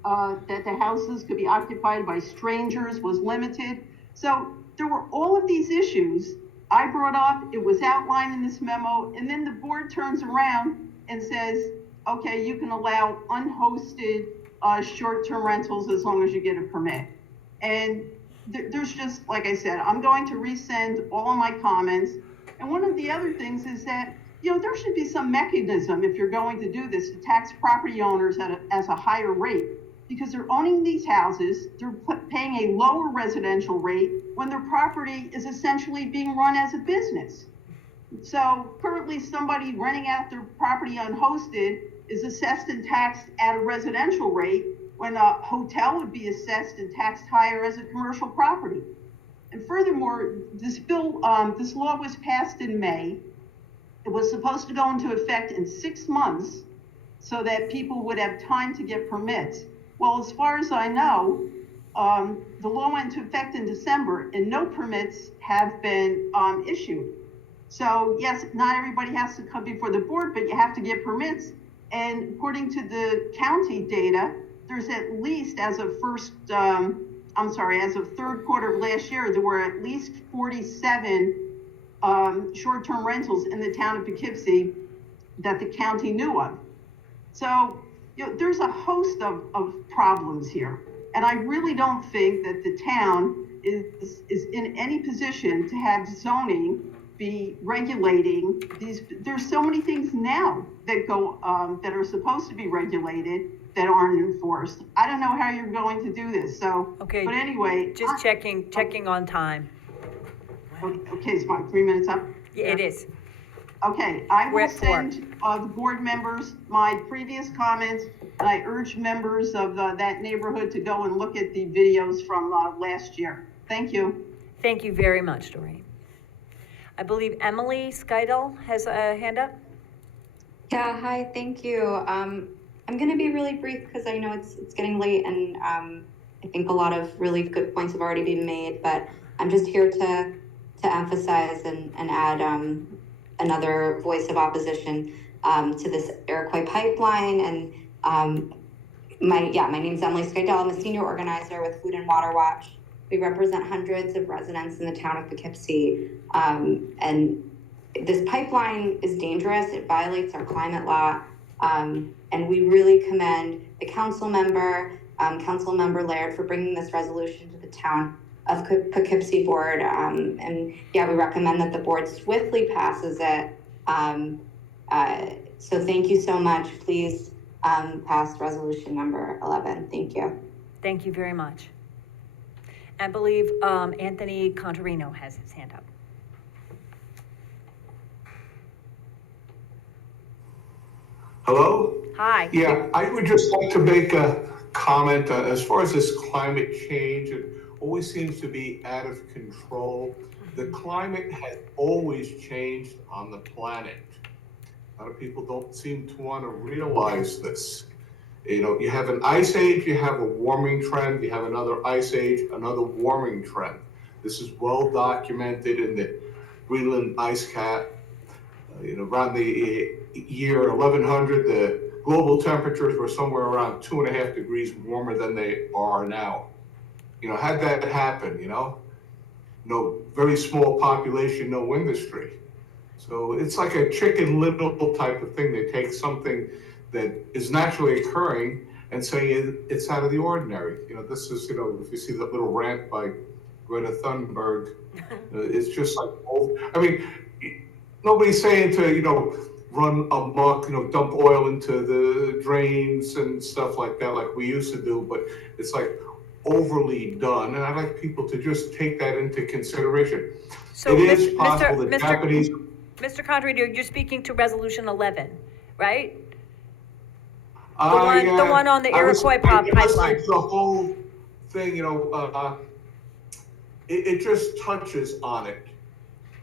that the houses could be occupied by strangers was limited. So there were all of these issues I brought up. It was outlined in this memo, and then the board turns around and says, okay, you can allow unhosted short-term rentals as long as you get a permit. And there's just, like I said, I'm going to resend all of my comments. And one of the other things is that, there should be some mechanism, if you're going to do this, to tax property owners as a higher rate, because they're owning these houses, they're paying a lower residential rate when their property is essentially being run as a business. So currently somebody renting out their property unhosted is assessed and taxed at a residential rate, when a hotel would be assessed and taxed higher as a commercial property. And furthermore, this law was passed in May. It was supposed to go into effect in 6 months so that people would have time to get permits. Well, as far as I know, the law went into effect in December and no permits have been issued. So yes, not everybody has to come before the board, but you have to get permits. And according to the county data, there's at least, as of third quarter of last year, there were at least 47 short-term rentals in the town of Poughkeepsie that the county knew of. So, there's a host of problems here. And I really don't think that the town is in any position to have zoning be regulating these. There's so many things now that that are supposed to be regulated that aren't enforced. I don't know how you're going to do this. So, okay. But anyway, just checking on time. Okay, is my 3 minutes up? Yeah, it is. Okay, I will send the board members my previous comments, and I urge members of that neighborhood to go and look at the videos from last year. Thank you. Thank you very much, Doreen. I believe Emily Skydel has a hand up. Yeah, hi, thank you. I'm going to be really brief because I know it's getting late, and I think a lot of really good points have already been made, but I'm just here to emphasize and add another voice of opposition to this Iroquois pipeline. And my name's Emily Skydel. I'm a senior organizer with Food and Water Watch. We represent hundreds of residents in the town of Poughkeepsie. And this pipeline is dangerous. It violates our climate law. And we really commend the council member Laird, for bringing this resolution to the town of Poughkeepsie board. And yeah, we recommend that the board swiftly passes it. So thank you so much. Please pass resolution number 11. Thank you. Thank you very much. I believe Anthony Contarino has his hand up. Hello? Hi. Yeah, I would just like to make a comment as far as this climate change. It always seems to be out of control. The climate has always changed on the planet. A lot of people don't seem to want to realize this. You have an ice age, you have a warming trend, you have another ice age, another warming trend. This is well documented in the Greenland ice cap. Around the year 1100, the global temperatures were somewhere around 2.5 degrees warmer than they are now. Had that happen, no very small population, no industry. So it's like a Chicken Little type of thing. They take something that is naturally occurring and say it's out of the ordinary. This is, if you see that little rant by Greta Thunberg, it's just like, nobody's saying to, run amok, dump oil into the drains and stuff like that, like we used to do, but it's like overly done, and I'd like people to just take that into consideration. So, It is possible Mr. that Japanese. Mr. Conrad, you're speaking to Resolution 11, right? I, The one on the Iroquois pipeline. Like the whole thing, it just touches on it.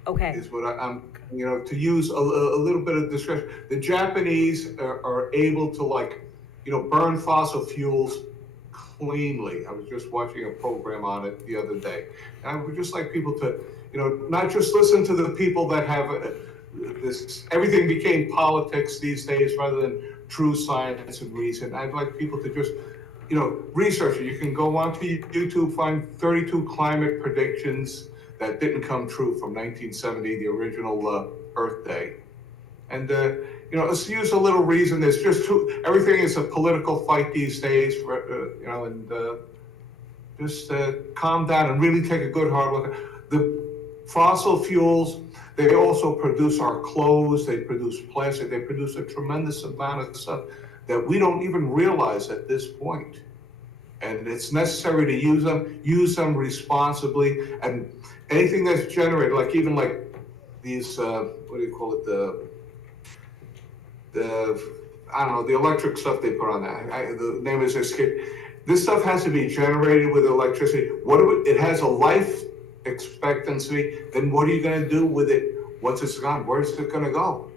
Okay. Is what I'm, to use a little bit of discretion. The Japanese are able to burn fossil fuels cleanly. I was just watching a program on it the other day. And I would just like people to, not just listen to the people that have this, everything became politics these days rather than true science and reason. I'd like people to just, research it. You can go onto YouTube, find 32 climate predictions that didn't come true from 1970, the original Earth Day. And, let's use a little reason. There's just everything is a political fight these days, and just calm down and really take a good hard look. The fossil fuels, they also produce our clothes, they produce plastic, they produce a tremendous amount of stuff that we don't even realize at this point. And it's necessary to use them responsibly, and anything that's generated, like these, what do you call it, I don't know, the electric stuff they put on that. The name is escape. This stuff has to be generated with electricity. It has a life expectancy. Then what are you going to do with it once it's gone? Where's it going to go?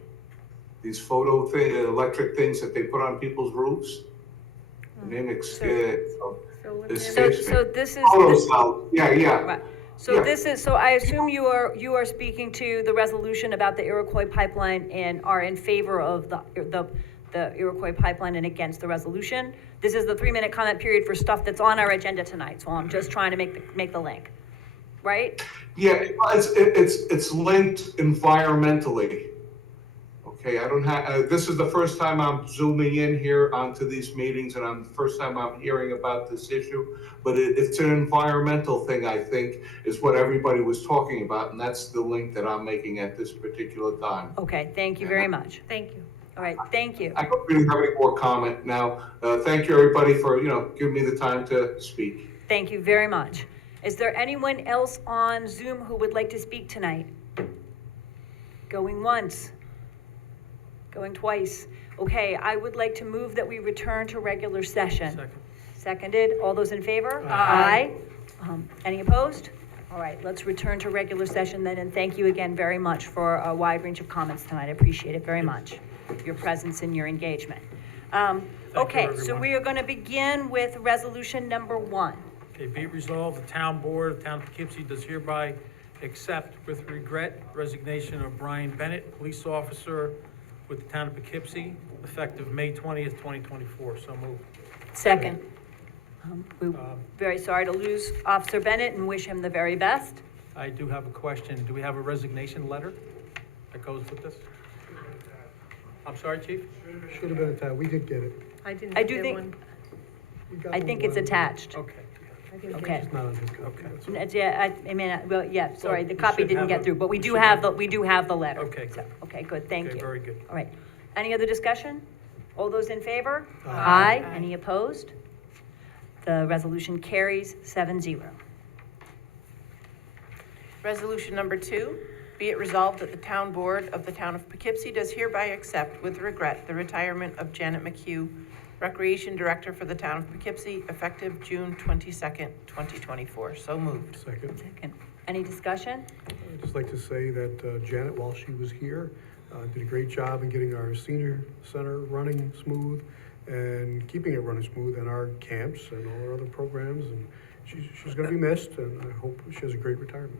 These electric things that they put on people's roofs. The name escapes. So this is. Yeah. Right. So this is, so I assume you are speaking to the resolution about the Iroquois pipeline and are in favor of the Iroquois pipeline and against the resolution. This is the 3-minute comment period for stuff that's on our agenda tonight, so I'm just trying to make the link, right? Yeah, it's linked environmentally. Okay, I don't have, this is the first time I'm zooming in here onto these meetings, and the first time I'm hearing about this issue, but it's an environmental thing, I think, is what everybody was talking about, and that's the link that I'm making at this particular time. Okay, thank you very much. Thank you. All right, thank you. I don't really have any more comment now. Thank you, everybody, for, giving me the time to speak. Thank you very much. Is there anyone else on Zoom who would like to speak tonight? Going once. Going twice. Okay, I would like to move that we return to regular session. Second. Seconded. All those in favor? Aye. Any opposed? All right, let's return to regular session then, and thank you again very much for a wide range of comments tonight. I appreciate it very much, your presence and your engagement. Okay, so we are going to begin with resolution number 1. Okay, be it resolved, the town board of Town of Poughkeepsie does hereby accept with regret resignation of Brian Bennett, police officer with the Town of Poughkeepsie, effective May 20th, 2024. So moved. Second. We're very sorry to lose Officer Bennett and wish him the very best. I do have a question. Do we have a resignation letter that goes with this? I'm sorry, Chief? Should have been attached. We did get it. I do think, I think it's attached. Okay. Okay. It's not on his copy. that's all. Yeah, I mean, well, yeah, sorry, the copy should didn't have get a- through, but we we do should have have- the letter. Okay, good. Okay, good, thank Okay, you. very good. All right. Any other discussion? All those in favor? Aye. Any opposed? The resolution carries 7-0. Resolution number 2, be it resolved that the town board of the town of Poughkeepsie does hereby accept with regret the retirement of Janet McHugh, Recreation Director for the town of Poughkeepsie, effective June 22nd, 2024. So moved. Second. Second. Any discussion? I'd just like to say that Janet, while she was here, did a great job in getting our senior center running smooth and keeping it running smooth, and our camps and all our other programs. And she's going to be missed, and I hope she has a great retirement.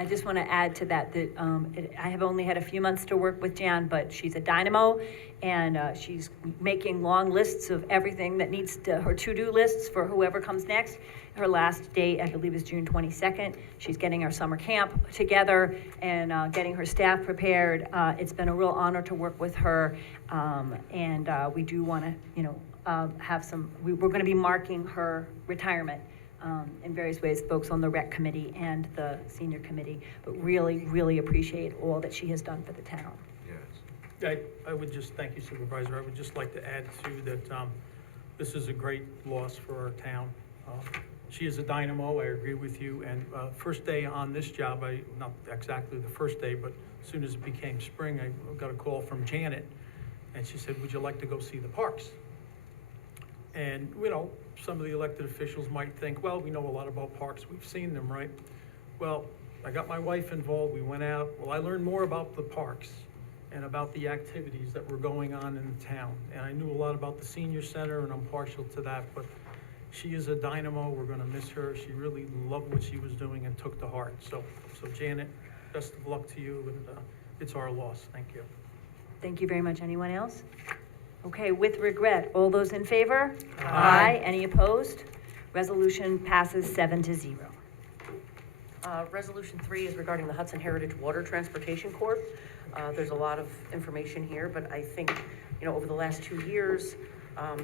I just want to add to that, I have only had a few months to work with Jan, but she's a dynamo, and she's making long lists of everything that needs to, her to-do lists for whoever comes next. Her last date, I believe, is June 22nd. She's getting our summer camp together and getting her staff prepared. It's been a real honor to work with her, and we do want to, have some, we're going to be marking her retirement in various ways, folks on the rec committee and the senior committee, but really, really appreciate all that she has done for the town. I would just, thank you Supervisor, I would just like to add too that this is a great loss for our town. She is a dynamo, I agree with you, and first day on this job, not exactly the first day, but as soon as it became spring, I got a call from Janet, and she said, would you like to go see the parks? And, you know, some of the elected officials might think, well, we know a lot about parks, we've seen them, right? Well, I got my wife involved, we went out, well, I learned more about the parks and about the activities that were going on in the town. And I knew a lot about the senior center, and I'm partial to that, but she is a dynamo, we're gonna miss her. She really loved what she was doing and took to heart. So Janet, best of luck to you, and it's our loss, thank you. Thank you very much. Anyone else? Okay, with regret, all those in favor? Aye. Any opposed? Resolution passes 7-0. Resolution 3 is regarding the Hudson Heritage Water Transportation Corp. There's a lot of information here, but I think, you know, over the last 2 years,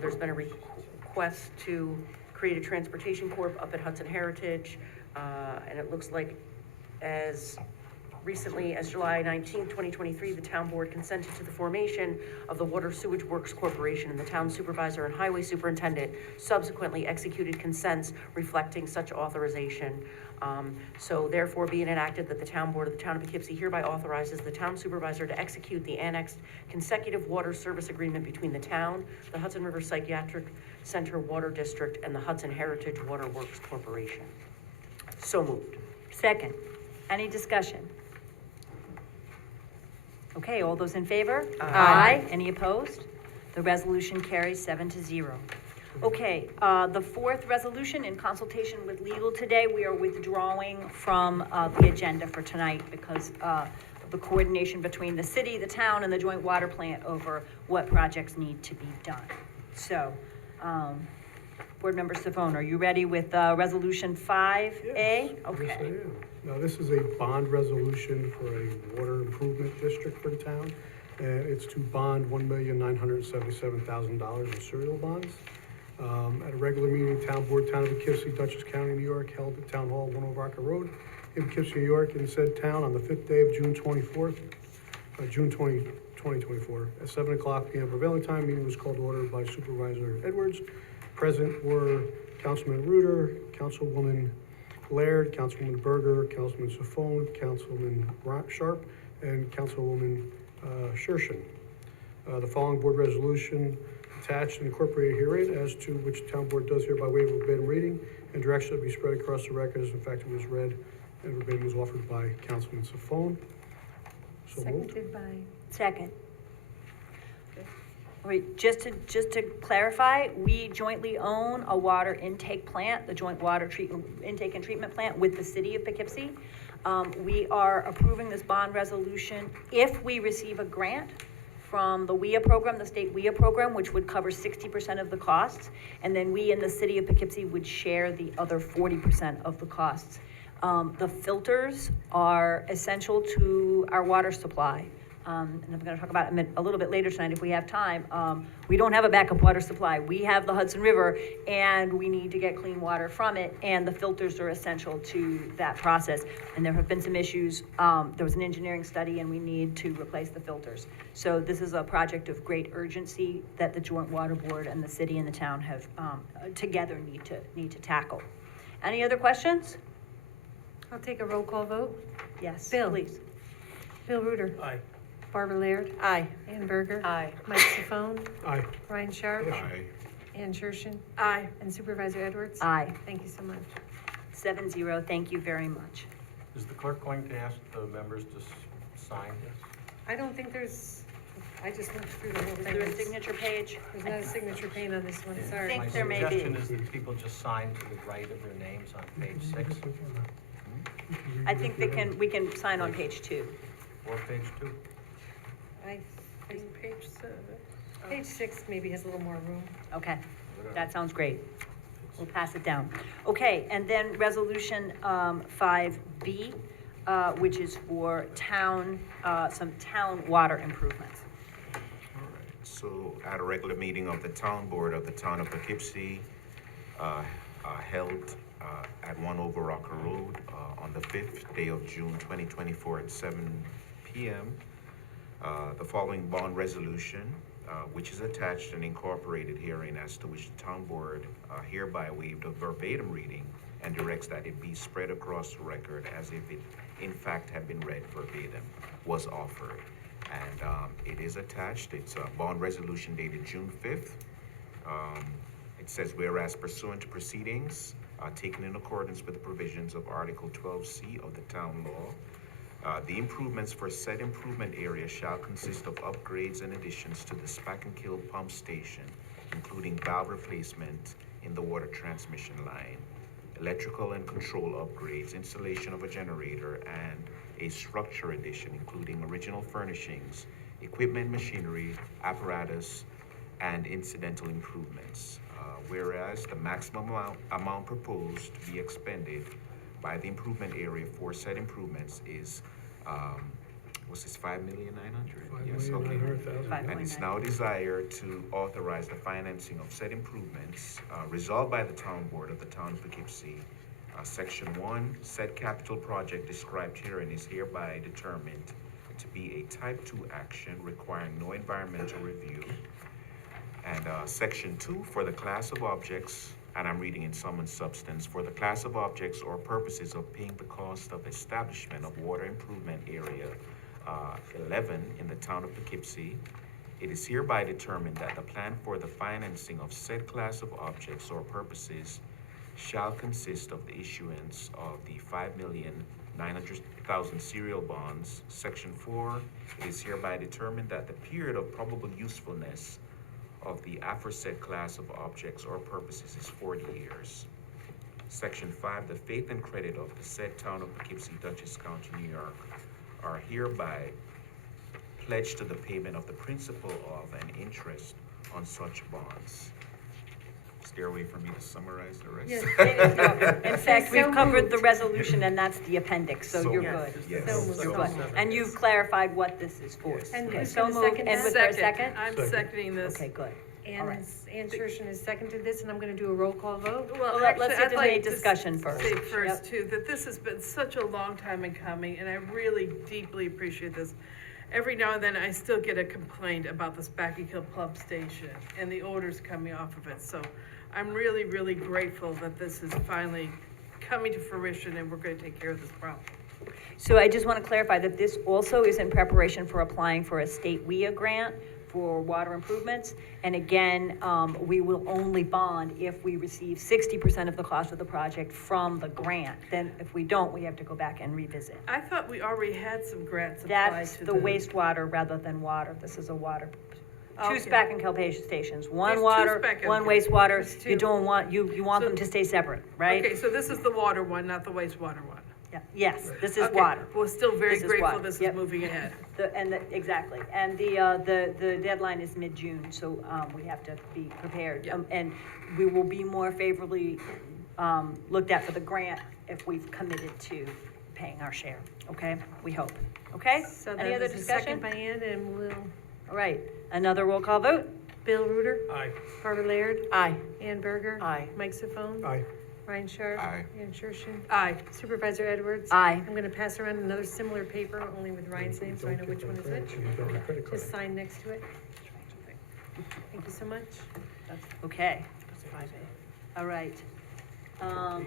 there's been a request to create a transportation corp up at Hudson Heritage, and it looks like as recently as July 19, 2023, the town board consented to the formation of the Water Sewage Works Corporation, and the town supervisor and highway superintendent subsequently executed consents reflecting such authorization. So therefore be it enacted that the town board of the town of Poughkeepsie hereby authorizes the town supervisor to execute the annexed consecutive water service agreement between the town, the Hudson River Psychiatric Center Water District, and the Hudson Heritage Water Works Corporation. So moved. Second. Any discussion? Okay, all those in favor? Aye. Any opposed? The resolution carries 7-0. Okay, the fourth resolution, in consultation with legal today, we are withdrawing from the agenda for tonight because of the coordination between the city, the town, and the joint water plant over what projects need to be done. So, Board Member Savone, are you ready with Resolution 5A? Yes, Okay. yes, I am. Now, this is a bond resolution for a water improvement district for the town. And it's to bond $1,977,000 in serial bonds. At a regular meeting, Town Board, Town of Poughkeepsie, Dutchess County, New York, held at Town Hall, 1 Rocker Road, in Poughkeepsie, New York, in said town on the 5th day of June 24th, June 2024, at 7:00 p.m. prevailing time. Meeting was called to order by Supervisor Edwards. Present were Councilman Reuter, Councilwoman Laird, Councilwoman Berger, Councilman Safone, Councilman Sharp, and Councilwoman Shershin. The following board resolution attached and incorporated herein, as to which the town board does hereby waive verbatim reading and direction to be spread across the records. In fact, it was read and verbatim was offered by Councilman Safone. So moved. Seconded by. Second. All right, just to clarify, we jointly own a water intake plant, the joint water intake and treatment plant with the city of Poughkeepsie. We are approving this bond resolution if we receive a grant from the WIA program, the state WIA program, which would cover 60% of the costs, and then we in the city of Poughkeepsie would share the other 40% of the costs. The filters are essential to our water supply. And I'm going to talk about it a little bit later tonight if we have time. We don't have a backup water supply. We have the Hudson River, and we need to get clean water from it, and the filters are essential to that process. And there have been some issues. There was an engineering study, and we need to replace the filters. So this is a project of great urgency that the Joint Water Board and the city and the town have together need to tackle. Any other questions? I'll take a roll call vote. Yes, Bill. please. Bill Reuter. Aye. Barbara Laird. Aye. Ann Berger. Aye. Mike Safone. Aye. Ryan Sharp. Aye. Ann Shershin. Aye. And Supervisor Edwards. Aye. Thank you so much. 7-0, thank you very much. Is the clerk going to ask the members to sign this? I don't think there's, I just went through the whole Is thing. there a signature page? There's not a signature pane on this one, sorry. think there may be. My suggestion is that people just sign to the right of their names on page 6 I think we can sign on page 2. or page 2. I think page 6 maybe has a little more room. Okay, that sounds great. We'll pass it down. Okay, and then resolution 5B, which is for some town water improvements. So at a regular meeting of the town board of the town of Poughkeepsie, held at 1 Over Rocker Road on the 5th day of June 2024 at 7 p.m. The following bond resolution, which is attached and incorporated herein, as to which the town board hereby waived a verbatim reading and directs that it be spread across the record as if it in fact had been read verbatim, was offered. And it is attached. It's a bond resolution dated June 5th. It says, whereas pursuant to proceedings taken in accordance with the provisions of Article 12C of the town law, the improvements for said improvement area shall consist of upgrades and additions to the Spack and Kill pump station, including valve replacement in the water transmission line, electrical and control upgrades, installation of a generator, and a structure addition, including original furnishings, equipment, machinery, apparatus, and incidental improvements. Whereas the maximum amount proposed to be expended by the improvement area for said improvements is, what's this, $5,900,000? Yes, okay. And it's now desired to authorize the financing of said improvements, resolved by the town board of the town of Poughkeepsie. Section 1, said capital project described herein is hereby determined to be a type 2 action requiring no environmental review. And section 2, for the class of objects, and I'm reading in sum and substance, for the class of objects or purposes of paying the cost of establishment of water improvement area 11 in the town of Poughkeepsie, it is hereby determined that the plan for the financing of said class of objects or purposes shall consist of the issuance of the $5,900,000 serial bonds. Section 4, it is hereby determined that the period of probable usefulness of the aforesaid class of objects or purposes is 40 years. Section 5, the faith and credit of the said town of Poughkeepsie, Dutchess County, New York, are hereby pledged to the payment of the principal of and interest on such bonds. Is there a way for me to summarize the rest? Yes. In fact, we've covered the resolution, and that's the appendix, so you're good. Yes. You're good. And you've clarified what this is for. And Okay, who's so gonna moved. second And that? was there a second? I'm seconding this. Okay, good. All right. Ann Shershin has seconded this, and I'm gonna do a roll call vote. Well, Let's actually, see if I'd there's any like to discussion first. say Yep. first too, that this has been such a long time in coming, and I really deeply appreciate this. Every now and then, I still get a complaint about the Spack and Kill pump station and the odors coming off of it, so I'm really, really grateful that this is finally coming to fruition and we're gonna take care of this problem. So I just want to clarify that this also is in preparation for applying for a state WIA grant for water improvements. And again, we will only bond if we receive 60% of the cost of the project from the grant. Then if we don't, we have to go back and revisit. I thought we already had some grants applied That's to the wastewater rather than water. This is a water. Two Okay. Spack and Kill stations, one There's two water, Spack and one Kill. wastewater. There's two. You don't want, you want So- them to stay separate, right? Okay, so this is the water one, not the wastewater one. Yeah. Yes, this is Okay, water. Well, still very This is grateful water. this is Yep. moving ahead. Exactly, and the deadline is mid-June, so, we have to be prepared. Yep. And we will be more favorably, looked at for the grant if we've committed to paying our share, okay? We hope, okay? So Any other there's a second discussion? by Ann, and we'll, All right, another roll call vote? Bill Reuter, Aye. Barbara Laird, Aye. Ann Berger. Aye. Mike Sifone. Aye. Ryan Sharp. Aye. Ann Shershin. Aye. Supervisor Edwards. Aye. I'm gonna pass around another similar paper, only with Ryan's name, so I know which one is which. Just sign next to it. Thank you so much. Okay. All right.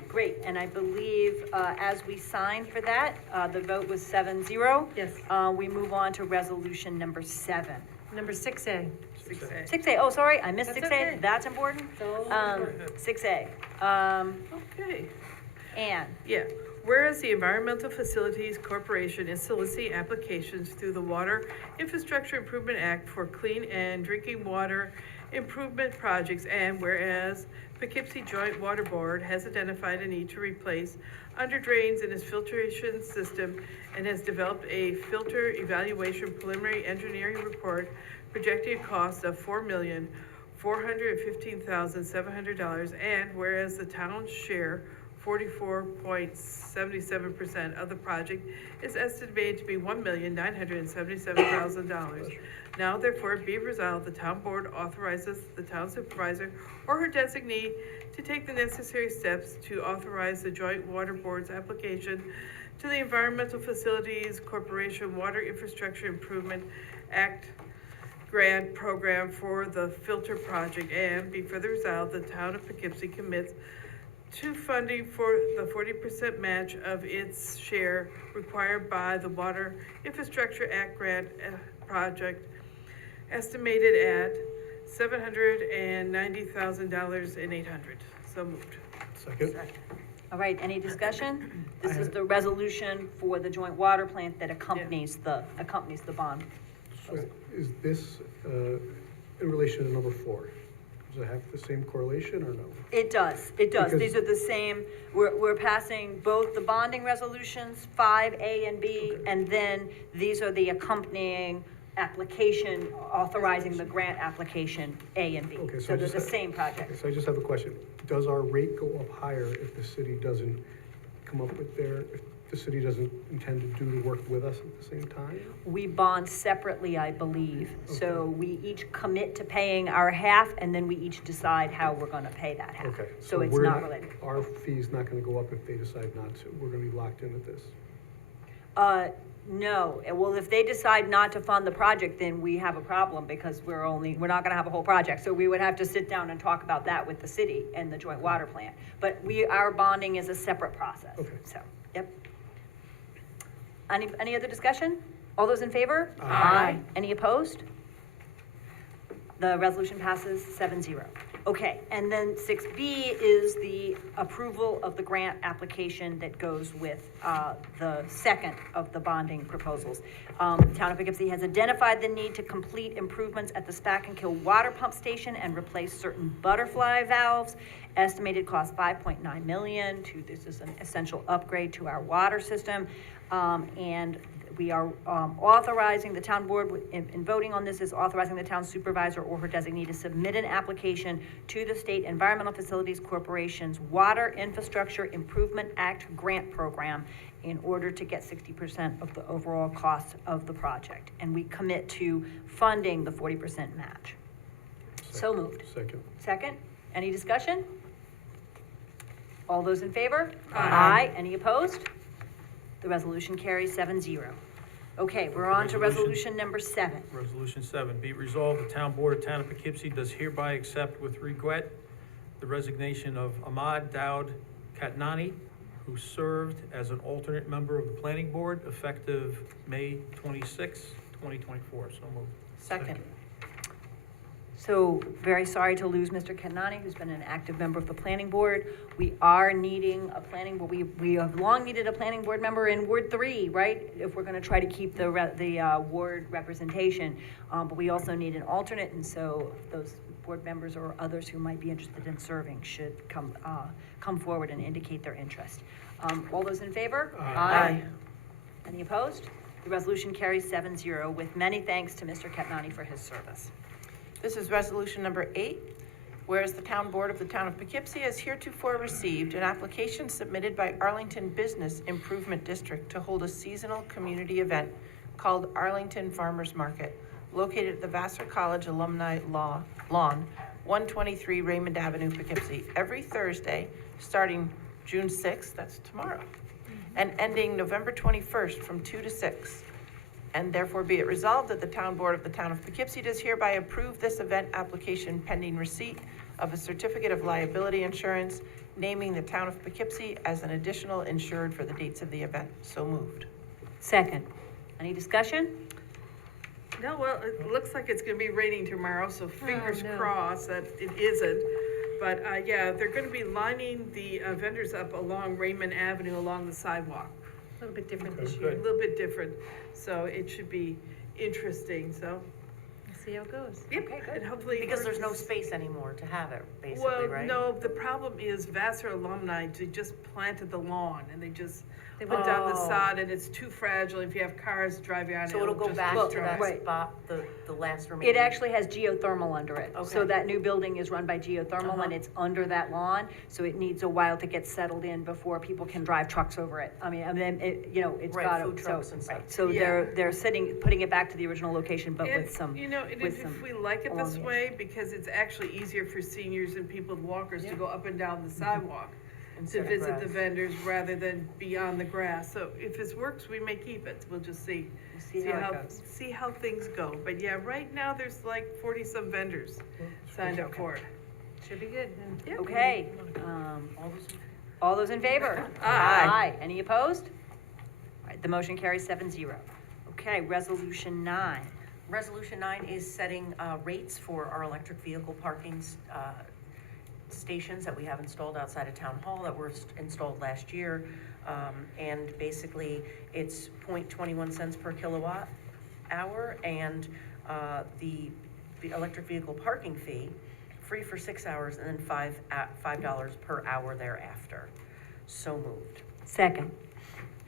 Great, and I believe, as we signed for that, the vote was 7-0. Yes. We move on to resolution number 7. Number 6A. 6A. 6A, oh, sorry, I missed That's 6A, okay. that's important. 6A. Okay. Ann, Yeah, whereas the Environmental Facilities Corporation is soliciting applications through the Water Infrastructure Improvement Act for clean and drinking water improvement projects, and whereas Poughkeepsie Joint Water Board has identified a need to replace under drains in its filtration system and has developed a filter evaluation preliminary engineering report projecting a cost of $4,415,700, and whereas the town's share 44.77% of the project is estimated to be $1,977,000. Now therefore be resolved, the town board authorizes the town supervisor or her designee to take the necessary steps to authorize the joint water board's application to the Environmental Facilities Corporation Water Infrastructure Improvement Act grant program for the filter project, and be further resolved, the town of Poughkeepsie commits to funding for the 40% match of its share required by the Water Infrastructure Act grant project, estimated at $790,000 and $800. So moved. Second. All right, any discussion? This is the resolution for the joint water plant that accompanies the bond. So is this in relation to number 4? Does it have the same correlation or no? It does. Because- These are the same, we're passing both the bonding resolutions, 5A and B, and then these are the accompanying application authorizing the grant application, A and B. Okay, So they're the same project. So I just have a question. Does our rate go up higher if the city doesn't come up with if the city doesn't intend to do the work with us at the same time? We bond separately, I believe. So we each commit to paying our half, and then we each decide how we're gonna pay that half. Okay. So it's we're not related. Our fee's not gonna go up if they decide not to. We're gonna be locked in at this. No, well, if they decide not to fund the project, then we have a problem because we're not gonna have a whole project. So we would have to sit down and talk about that with the city and the joint water plant. But our bonding is a separate process. Okay. So, yep. Any other discussion? All those in favor? Aye. Any opposed? The resolution passes 7-0. Okay, and then 6B is the approval of the grant application that goes with the second of the bonding proposals. The Town of Poughkeepsie has identified the need to complete improvements at the Spack and Kill water pump station and replace certain butterfly valves. Estimated cost $5.9 million. This is an essential upgrade to our water system. And we are authorizing the town board, in voting on this, is authorizing the town supervisor or her designee to submit an application to the State Environmental Facilities Corporation's Water Infrastructure Improvement Act grant program in order to get 60% of the overall cost of the project. And we commit to funding the 40% match. So moved. Second. Second, any discussion? All those in favor? Aye. Any opposed? The resolution carries 7-0. Okay, we're on to resolution number 7. Resolution 7, be it resolved, the town board of Town of Poughkeepsie does hereby accept with regret the resignation of Ahmad Daud Katnani, who served as an alternate member of the planning board effective May 26, 2024. So moved. Second. So very sorry to lose Mr. Kanani, who's been an active member of the planning board. We are needing a planning board. We have long needed a planning board member in Ward 3, right? If we're gonna try to keep the ward representation. But we also need an alternate, and so those board members or others who might be interested in serving should come forward and indicate their interest. All those in favor? Aye. Any opposed? The resolution carries 7-0 with many thanks to Mr. Katnani for his service. This is resolution number 8. Whereas the town board of the town of Poughkeepsie has heretofore received an application submitted by Arlington Business Improvement District to hold a seasonal community event called Arlington Farmers Market, located at the Vassar College Alumni Lawn, 123 Raymond Avenue, Poughkeepsie, every Thursday, starting June 6th, that's tomorrow, and ending November 21st from 2 to 6. And therefore be it resolved that the town board of the town of Poughkeepsie does hereby approve this event application pending receipt of a certificate of liability insurance, naming the town of Poughkeepsie as an additional insured for the dates of the event. So moved. Second. Any discussion? No, well, it looks like it's gonna be raining tomorrow, so fingers no. crossed that it isn't. But, yeah, they're gonna be lining the vendors up along Raymond Avenue, along the sidewalk. A little bit different this A year. little bit different, so it should be interesting, so. We'll see how it goes. Yep, Okay, good. and hopefully. Because there's no space anymore to have it, basically, Well, right? no, the problem is Vassar alumni, they just planted the lawn, and they just They put down the Oh. sod and it's too fragile. If you have cars driving on it, So it'll go just back to that dry. spot, the last remaining? It actually has geothermal under it. So Okay. that new building is run by geothermal and it's under that lawn, so it needs a while to get settled in before people can drive trucks over it. And then it, it's Right, got food to, trucks so, and right. stuff. So Yeah. they're putting it back to the original location, but And, with some, you know, and with if some we like it this along the way, because it's actually easier for seniors and people with walkers to go up and down the sidewalk to Instead of visit the grass. vendors rather than be on the grass. So if this works, we may keep it. We'll just see. See how it goes. See how things go. But yeah, right now, there's like 40-some vendors signed up for it. Should be good. Yeah. Okay, all those in favor? Aye. Any opposed? All right, the motion carries 7-0. Okay, resolution 9. Resolution 9 is setting rates for our electric vehicle parking stations that we have installed outside of Town Hall that were installed last year. And basically, it's 0.21 cents per kilowatt hour, and the electric vehicle parking fee, free for 6 hours, and then $5 per hour thereafter. So moved. Second.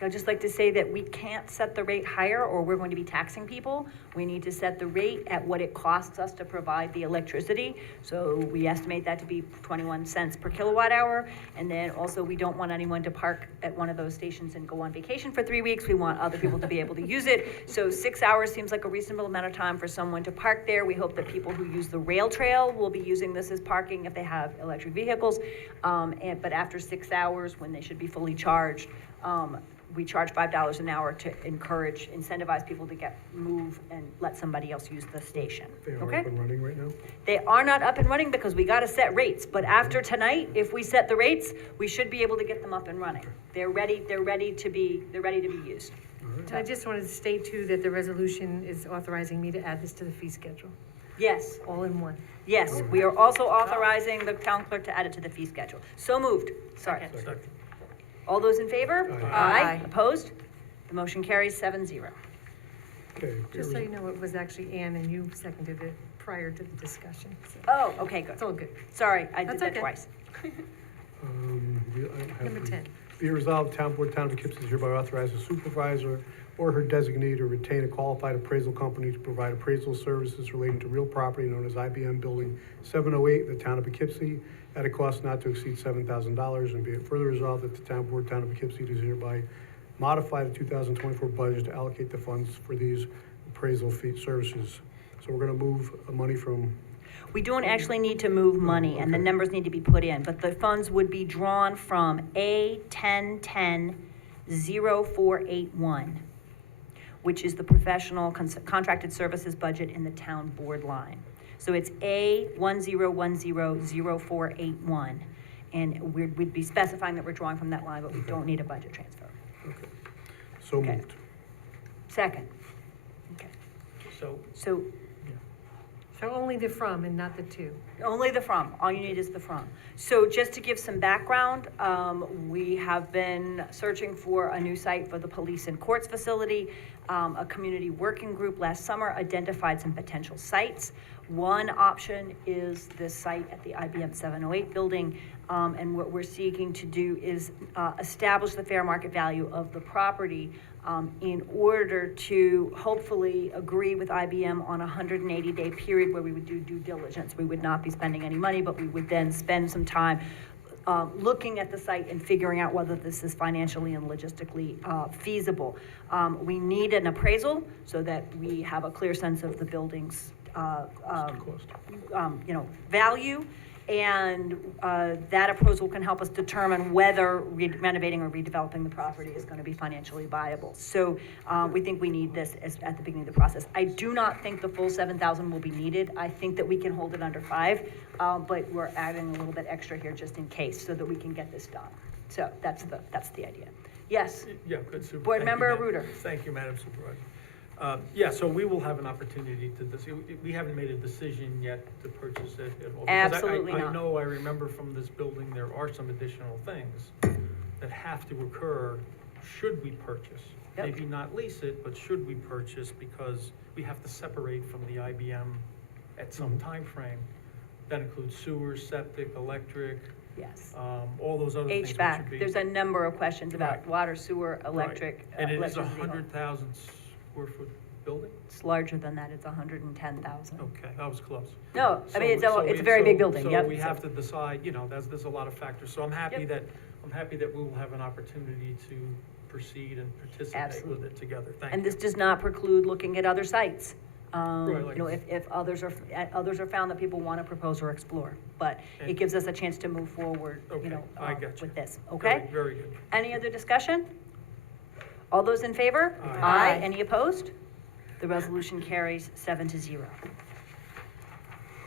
I'd just like to say that we can't set the rate higher or we're going to be taxing people. We need to set the rate at what it costs us to provide the electricity. So we estimate that to be 21 cents per kilowatt hour. And then also, we don't want anyone to park at one of those stations and go on vacation for 3 weeks. We want other people to be able to use it. So 6 hours seems like a reasonable amount of time for someone to park there. We hope that people who use the rail trail will be using this as parking if they have electric vehicles. But after 6 hours, when they should be fully charged, we charge $5 an hour to incentivize people to move and let somebody else use the station. They are Okay? up and running right now? They are not up and running because we gotta set rates, but after tonight, if we set the rates, we should be able to get them up and running. They're ready to be used. And I just wanted to state too that the resolution is authorizing me to add this to the fee schedule, Yes, all in one. yes, we are also authorizing the town clerk to add it to the fee schedule. So moved, sorry. Second. All those in favor? Aye. Opposed? The motion carries 7-0. Okay. Just so you know, it was actually Ann and you seconded it prior to the discussion. So Oh, okay, good. it's all good. Sorry, I did That's that okay. twice. I have Number the- 10. Be it resolved, Town Board, Town of Poughkeepsie is hereby authorized the supervisor or her designee to retain a qualified appraisal company to provide appraisal services relating to real property known as IBM Building 708 in the Town of Poughkeepsie at a cost not to exceed $7,000. And be it further resolved that the Town Board, Town of Poughkeepsie does hereby modify the 2024 budget to allocate the funds for these appraisal fee services. So we're gonna move money from, We don't actually need to move money, and the Okay. numbers need to be put in, but the funds would be drawn from A 1010-0481, which is the professional contracted services budget in the town board line. So it's A 1010-0481, and we'd be specifying that we're drawing from that line, but we don't need a budget transfer. so Okay. moved. Second. Okay. So, So So only the from and not the to. only the from, all you need is the from. So just to give some background, we have been searching for a new site for the police and courts facility. A community working group last summer identified some potential sites. One option is this site at the IBM 708 building, and what we're seeking to do is establish the fair market value of the property in order to hopefully agree with IBM on a 180-day period where we would do due diligence. We would not be spending any money, but we would then spend some time looking at the site and figuring out whether this is financially and logistically feasible. We need an appraisal so that we have a clear sense of the building's value. And that appraisal can help us determine whether renovating or redeveloping the property is gonna be financially viable. So we think we need this at the beginning of the process. I do not think the full 7,000 will be needed. I think that we can hold it under 5, but we're adding a little bit extra here just in case, so that we can get this done. So that's the idea. Yes, yeah, good, Super. Board Thank you, Member Ma- Reuter. Thank you, Madam Supervisor. Yeah, so we will have an opportunity to, we haven't made a decision yet to purchase it at all. Because Absolutely not. I remember from this building, there are some additional things that have to occur should we purchase. Yep. Maybe not lease it, but should we purchase, because we have to separate from the IBM at some time frame. That includes sewers, septic, electric, Yes. All those other things which HVAC, would be. there's a number of questions about Right. water, sewer, Right. electric, And it is a electricity. 100,000 square foot building? It's larger than that, it's 110,000. Okay, that was close. No, I mean, So it's a we- very big so- building, yep. So we have to decide, you know, there's a lot of factors, so I'm happy Yep. that we will have an opportunity to proceed and participate with Absolutely. it together. Thank And you. this does not preclude looking at other sites. Right, like- You know, if others are found that people want to propose or explore, but it And- gives us a chance to move forward, you Okay, know, I get you. with this, Very- okay? Very good. Any other discussion? All those in favor? Aye. Any opposed? The resolution carries 7-0.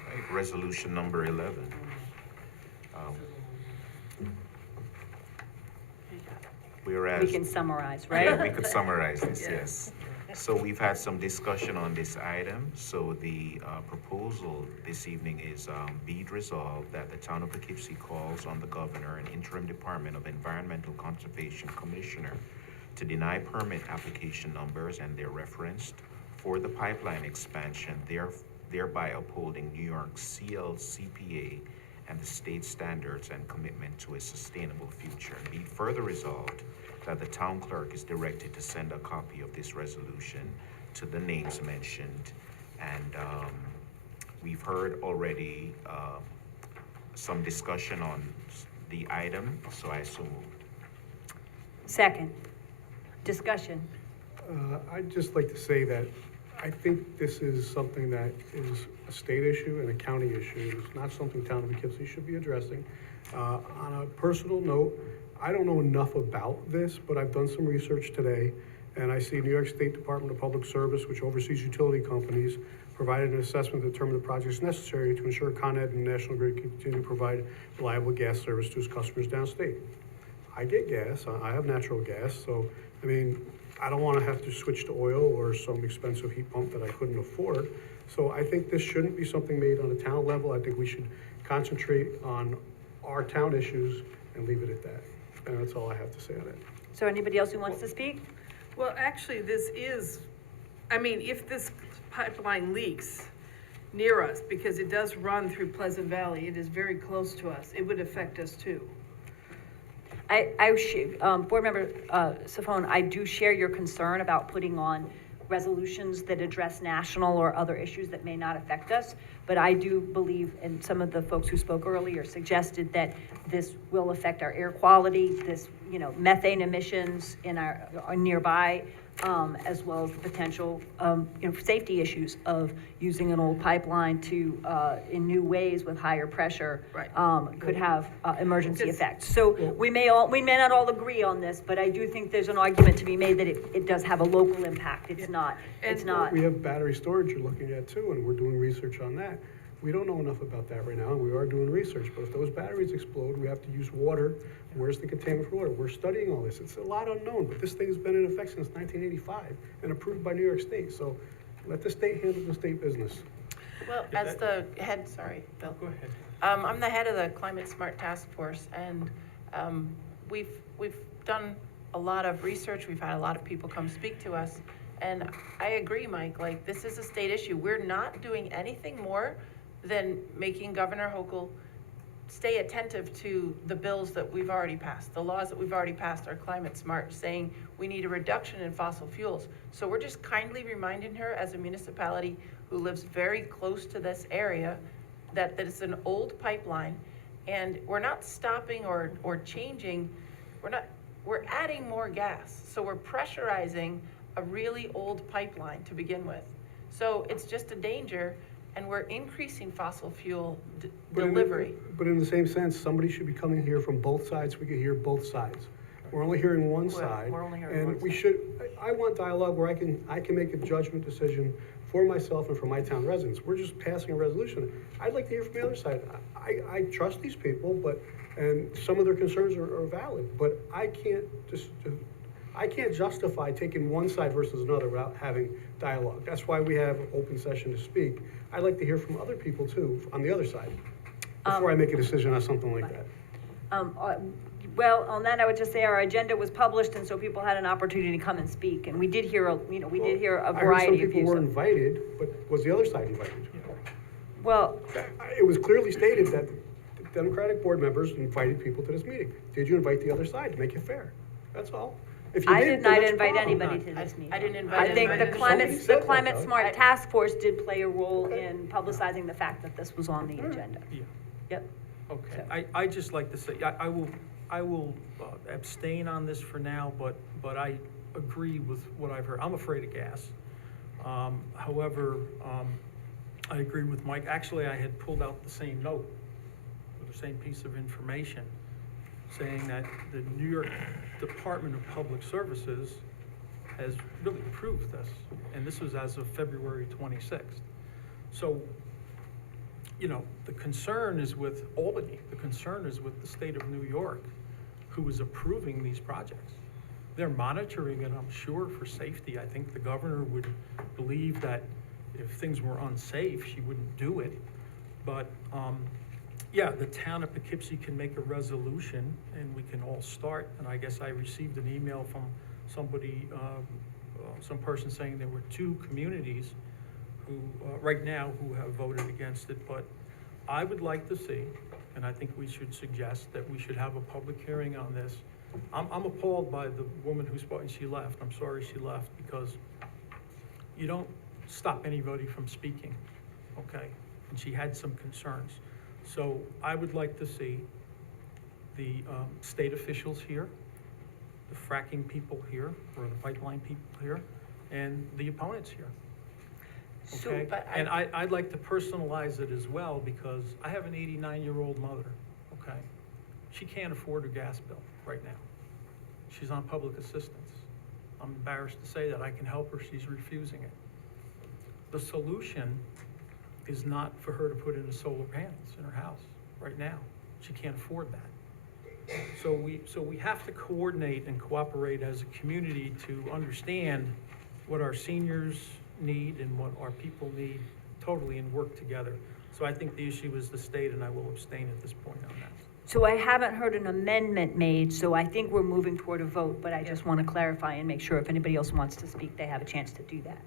Right, resolution number 11. Whereas. We can summarize, Yeah, right? we could summarize this, yes. So we've had some discussion on this item. So the proposal this evening is be it resolved that the town of Poughkeepsie calls on the governor and interim Department of Environmental Conservation Commissioner to deny permit application numbers and their referenced for the pipeline expansion, thereby upholding New York's CLCPA and the state standards and commitment to a sustainable future. And be it further resolved that the town clerk is directed to send a copy of this resolution to the names mentioned. And we've heard already some discussion on the item, so I so moved. Second, discussion. I'd just like to say that I think this is something that is a state issue and a county issue. It's not something town of Poughkeepsie should be addressing. On a personal note, I don't know enough about this, but I've done some research today, and I see New York State Department of Public Service, which oversees utility companies, provided an assessment to determine the projects necessary to ensure Con Ed and National Grid continue to provide reliable gas service to its customers downstate. I get gas, I have natural gas, so, I mean, I don't want to have to switch to oil or some expensive heat pump that I couldn't afford. So I think this shouldn't be something made on a town level. I think we should concentrate on our town issues and leave it at that. And that's all I have to say on it. So anybody else who wants to speak? Well, actually, this is, I mean, if this pipeline leaks near us, because it does run through Pleasant Valley, it is very close to us, it would affect us too. Board Member Safone, I do share your concern about putting on resolutions that address national or other issues that may not affect us, but I do believe, and some of the folks who spoke earlier suggested that this will affect our air quality, this, you know, methane emissions in our nearby, as well as the potential, you know, safety issues of using an old pipeline to, in new ways with higher pressure, could have emergency effects. So we may not all agree on this, but I do think there's an argument to be made that it does have a local impact. It's not. We have battery storage you're looking at too, and we're doing research on that. We don't know enough about that right now, and we are doing research, but if those batteries explode, we have to use water. Where's the containment for water? We're studying all this. It's a lot unknown, but this thing has been in effect since 1985 and approved by New York State, so let the state handle the state business. Well, as the head, sorry, Bill. Go ahead. I'm the head of the Climate Smart Task Force, and we've done a lot of research. We've had a lot of people come speak to us, and I agree, Mike. Like, this is a state issue. We're not doing anything more than making Governor Hochul stay attentive to the bills that we've already passed. The laws that we've already passed are climate smart, saying we need a reduction in fossil fuels. So we're just kindly reminding her, as a municipality who lives very close to this area, that it's an old pipeline, and we're not stopping or changing. We're adding more gas. So we're pressurizing a really old pipeline to begin with. So it's just a danger, and we're increasing fossil fuel delivery. But in the same sense, somebody should be coming here from both sides, we could hear both sides. We're only hearing one side. We're only hearing one And we side. should, I want dialogue where I can make a judgment decision for myself and for my town residents. We're just passing a resolution. I'd like to hear from the other side. I trust these people, and some of their concerns are valid, but I can't justify taking one side versus another without having dialogue. That's why we have open session to speak. I'd like to hear from other people too, on the other side, before I make a decision on something like that. Well, on that, I would just say our agenda was published, and so people had an opportunity to come and speak, and we did hear, a variety of I heard some views. people were invited, but was the other side invited? Well, It was clearly stated that Democratic board members invited people to this meeting. Did you invite the other side to make it fair? That's all. If you I did, did then not that's a invite problem. anybody to this meeting. I didn't invite I think anybody the to climate, this the meeting. Climate Though. Smart Task Force did play a role in publicizing the fact that this was on the agenda. Yeah. Yep. Okay, I just like to say, I will abstain on this for now, but I agree with what I've heard. I'm afraid of gas. However, I agree with Mike. Actually, I had pulled out the same note, with the same piece of information, saying that the New York Department of Public Services has really approved this, and this was as of February 26th. So, you know, the concern is with Albany, the concern is with the state of New York, who is approving these projects. They're monitoring it, I'm sure, for safety. I think the governor would believe that if things were unsafe, she wouldn't do it. But, yeah, the town of Poughkeepsie can make a resolution and we can all start. And I guess I received an email from somebody, some person saying there were 2 communities who, right now, who have voted against it. But I would like to see, and I think we should suggest that we should have a public hearing on this. I'm appalled by the woman who spoke, and she left. I'm sorry she left, because you don't stop anybody from speaking, okay? And she had some concerns. So I would like to see the state officials here, the fracking people here, or the pipeline people here, and the opponents here. So, Okay, but and I'd like to personalize it as well, because I have an 89-year-old mother, okay? She can't afford her gas bill right now. She's on public assistance. I'm embarrassed to say that. I can help her, she's refusing it. The solution is not for her to put in the solar panels in her house right now. She can't afford that. So we have to coordinate and cooperate as a community to understand what our seniors need and what our people need totally, and work together. So I think the issue is the state, and I will abstain at this point on that. So I haven't heard an amendment made, so I think we're moving toward a vote, but I just want to clarify and make sure if anybody else wants to speak, they have a chance to do that.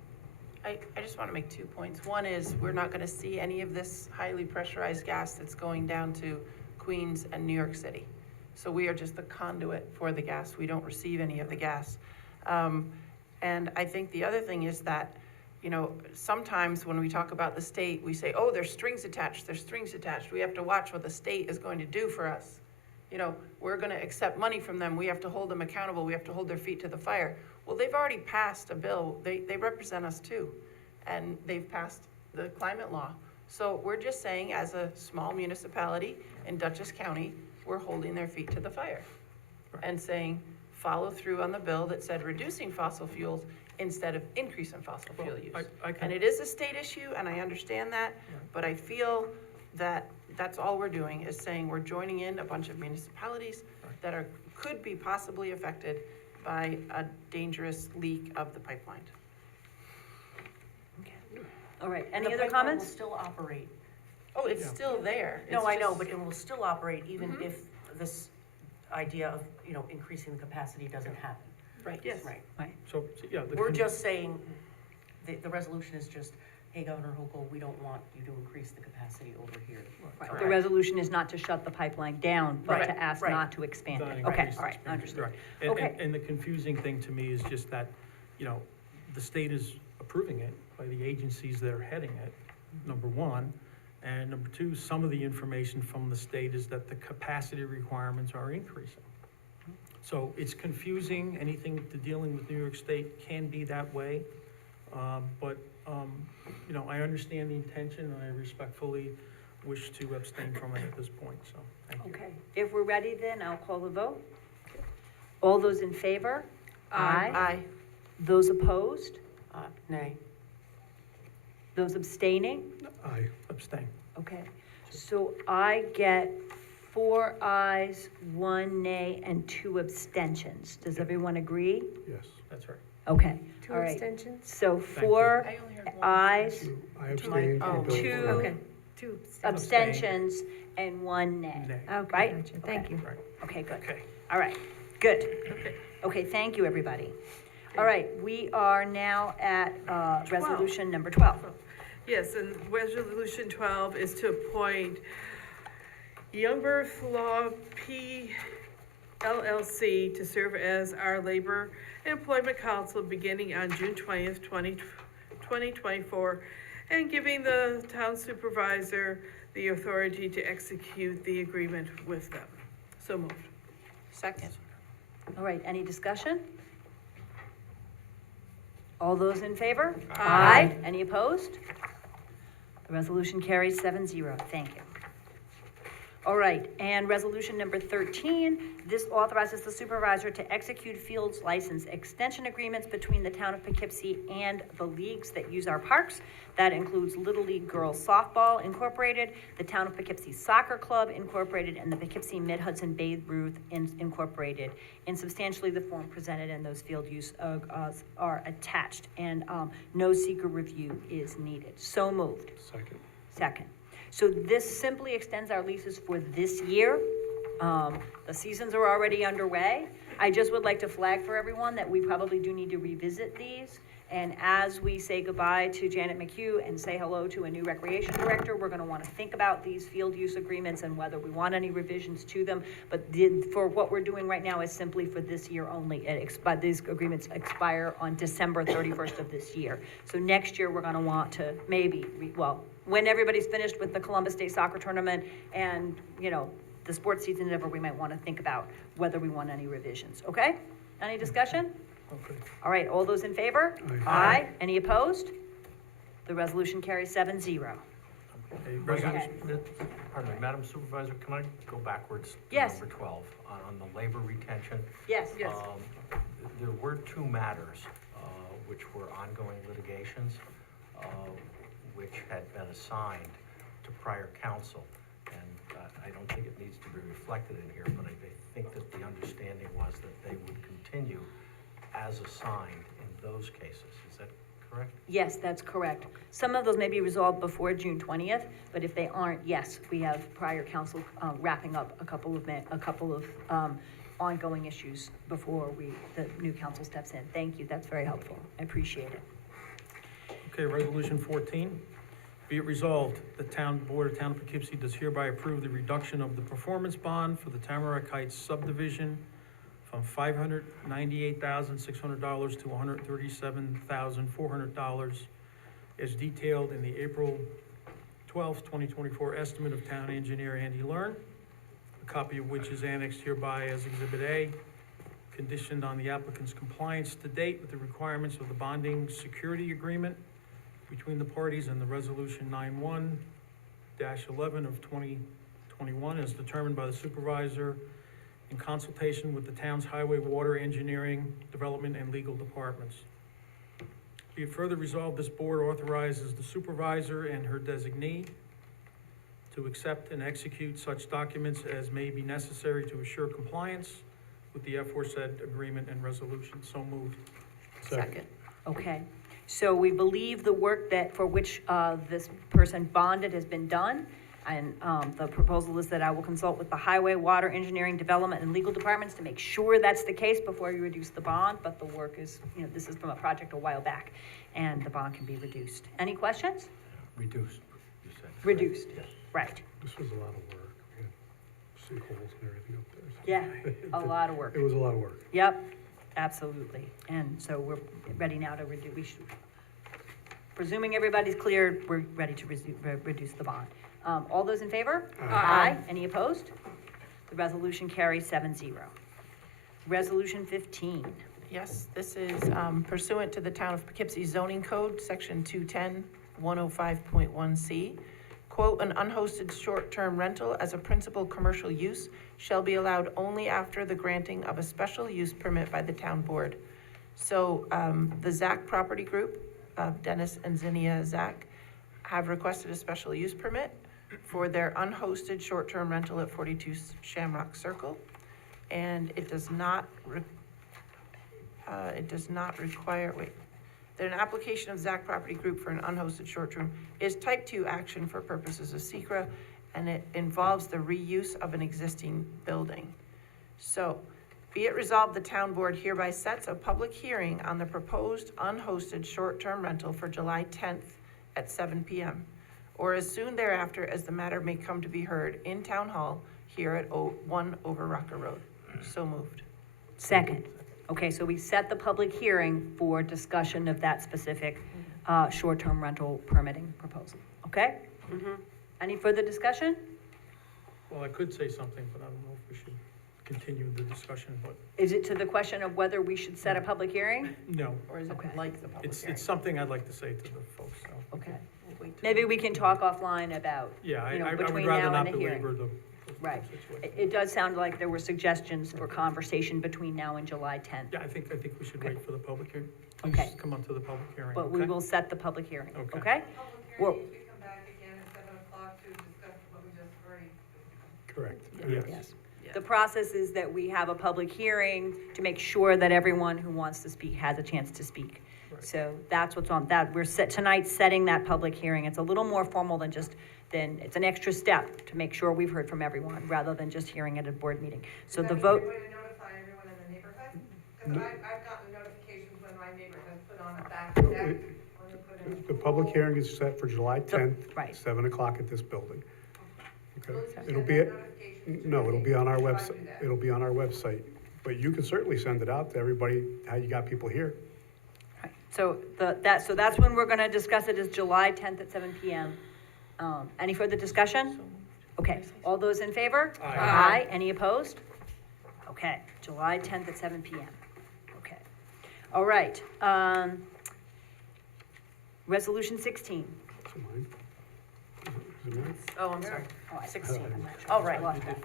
I just want to make 2 points. One is, we're not going to see any of this highly pressurized gas that's going down to Queens and New York City. So we are just the conduit for the gas. We don't receive any of the gas. And I think the other thing is that, you know, sometimes when we talk about the state, we say, oh, there's strings attached, there's strings attached. We have to watch what the state is going to do for us. You know, we're going to accept money from them. We have to hold them accountable. We have to hold their feet to the fire. Well, they've already passed a bill. They represent us too. And they've passed the climate law. So we're just saying, as a small municipality in Dutchess County, we're holding their feet to the fire and saying, follow through on the bill that said reducing fossil fuels instead of increasing fossil fuel use. And it is a state issue, and I understand that, but I feel that that's all we're doing, is saying we're joining in a bunch of municipalities that could be possibly affected by a dangerous leak of the pipeline. All right, And any the other pipeline comments? will still operate. Oh, it's still there. No, It's I know, just- but it will still operate even if this idea of, you know, increasing the capacity doesn't happen. Right. Yes. Right. So, yeah. We're just saying, the resolution is just, hey, Governor Hochul, we don't want you to increase the capacity over here. Right, the resolution is not to shut the pipeline down, but Right, to ask right. not to expand Not it. Okay, increase all right, expenditure, understood. right. And- Okay. And the confusing thing to me is just that, you know, the state is approving it by the agencies that are heading it, number one. And number two, some of the information from the state is that the capacity requirements are increasing. So it's confusing. Anything to dealing with New York State can be that way. But, you know, I understand the intention, and I respectfully wish to abstain from it at this point, so, thank you. Okay, if we're ready then, I'll call the vote. All those in favor? Aye. Those opposed? Nay. Those abstaining? Aye. Abstain. Okay, so I get 4 ayes, 1 nay, and 2 abstentions. Does everyone agree? Yes. That's right. Okay, 2 all right. abstentions? So Thank you. 4 I only heard one ayes, I abstained. Oh. and Bill Two. voted. Okay, 2 abstentions, and 1 nay. Nay. Okay, Right? gotcha. Thank you. Right. Okay, good. Okay. All right, good. Okay, thank you, everybody. All right, we are now at resolution number 12. Yes, and resolution 12 is to appoint Young Birth Law P. LLC to serve as our labor and employment counsel beginning on June 20th, 2024, and giving the town supervisor the authority to execute the agreement with them. So moved. Second. All right, any discussion? All those in favor? Aye. Any opposed? The resolution carries 7-0. Thank you. All right, and resolution number 13, this authorizes the supervisor to execute fields license extension agreements between the town of Poughkeepsie and the leagues that use our parks. That includes Little League Girls Softball Incorporated, the Town of Poughkeepsie Soccer Club Incorporated, and the Poughkeepsie Mid-Hudson Babe Ruth Incorporated, in substantially the form presented, and those field use are attached, and no seeker review is needed. So moved. Second. So this simply extends our leases for this year. The seasons are already underway. I just would like to flag for everyone that we probably do need to revisit these. And as we say goodbye to Janet McHugh and say hello to a new recreation director, we're gonna wanna think about these field use agreements and whether we want any revisions to them. But for what we're doing right now is simply for this year only. These agreements expire on December 31st of this year. So next year, we're gonna want to maybe, when everybody's finished with the Columbus Day Soccer Tournament and, the sports season is over, we might want to think about whether we want any revisions, okay? Any discussion? Okay. All right, all those in favor? Aye. Any opposed? The resolution carries 7-0. Pardon me, Madam Supervisor, can I go backwards to Yes. number 12 on the labor retention? Yes. There were two matters, which were ongoing litigations, which had been assigned to prior counsel. And I don't think it needs to be reflected in here, but I think that the understanding was that they would continue as assigned in those cases. Is that correct? Yes, that's correct. Some of those may be resolved before June 20th, but if they aren't, yes, we have prior counsel wrapping up a couple of ongoing issues before the new council steps in. Thank you, that's very helpful. I appreciate it. Okay, resolution 14. Be it resolved, the town board of Town of Poughkeepsie does hereby approve the reduction of the performance bond for the Tamarack Heights subdivision from $598,600 to $137,400 as detailed in the April 12th, 2024 estimate of town engineer Andy Learn, a copy of which is annexed hereby as Exhibit A, conditioned on the applicant's compliance to date with the requirements of the bonding security agreement between the parties and the resolution 91-11 of 2021 as determined by the supervisor in consultation with the town's highway, water, engineering, development, and legal departments. Be it further resolved, this board authorizes the supervisor and her designee to accept and execute such documents as may be necessary to assure compliance with the aforesaid agreement and resolution. So moved. Second. Okay, so we believe the work for which this person bonded has been done. And the proposal is that I will consult with the highway, water, engineering, development, and legal departments to make sure that's the case before you reduce the bond. But the work is, this is from a project a while back, and the bond can be reduced. Any questions? Reduced, you said. Reduced, Yes. right. This was a lot of work. We had sinkholes and everything up there. Yeah, a lot of work. It was a lot of work. Yep, absolutely. And so we're ready now to reduce, presuming everybody's cleared, we're ready to reduce the bond. All those in favor? Aye. Any opposed? The resolution carries 7-0. Resolution 15. Yes, this is pursuant to the Town of Poughkeepsie zoning code, section 210-105.1C. Quote, an unhosted short-term rental as a principal commercial use shall be allowed only after the granting of a special use permit by the town board. So the Zach Property Group, Dennis and Zinnia Zach, have requested a special use permit for their unhosted short-term rental at 42 Shamrock Circle. And it does not require, that an application of Zach Property Group for an unhosted short-term is type 2 action for purposes of SECRA, and it involves the reuse of an existing building. So, be it resolved, the town board hereby sets a public hearing on the proposed unhosted short-term rental for July 10th at 7 p.m. or as soon thereafter as the matter may come to be heard in Town Hall here at 1 Over Rocker Road. So moved. Second. Okay, so we set the public hearing for discussion of that specific short-term rental permitting proposal, okay? Any further discussion? Well, I could say something, but I don't know if we should continue the discussion, but Is it to the question of whether we should set a public hearing? no. Or is it like the public hearing? It's something I'd like to say to the folks, so. Okay. Maybe we can talk offline about, Yeah, I would between rather now not and the hearing. belabor the Right. situation. It does sound like there were suggestions for conversation between now and July 10th. Yeah, I think we should wait for the public hearing. Okay. Please come on to the public hearing, But we okay? will set the public hearing, Okay. okay? Well, Correct. yes. The process is that we have a public hearing to make sure that everyone who wants to speak has a chance to speak. So that's what's on, that, we're tonight setting that public hearing. It's a little more formal than it's an extra step to make sure we've heard from everyone, rather than just hearing at a board meeting. So the vote. Way to notify everyone in the neighborhood? Because I've gotten notifications when my neighbor has put on a back deck. The public hearing is set for July 10th, Right. 7 o'clock at this building. Okay, it'll be, no, it'll be on our website, it'll be on our website, but you can certainly send it out to everybody, how you got people here. So that's when we're gonna discuss it, is July 10th at 7 PM. Any further discussion? Okay, all those in favor? Aye. Any opposed? Okay, July 10th at 7 PM. Okay. All right, Resolution 16. So mine. Is it mine? Oh, I'm sorry. Oh, I- 16. I'm not sure. Oh, right. Lost that.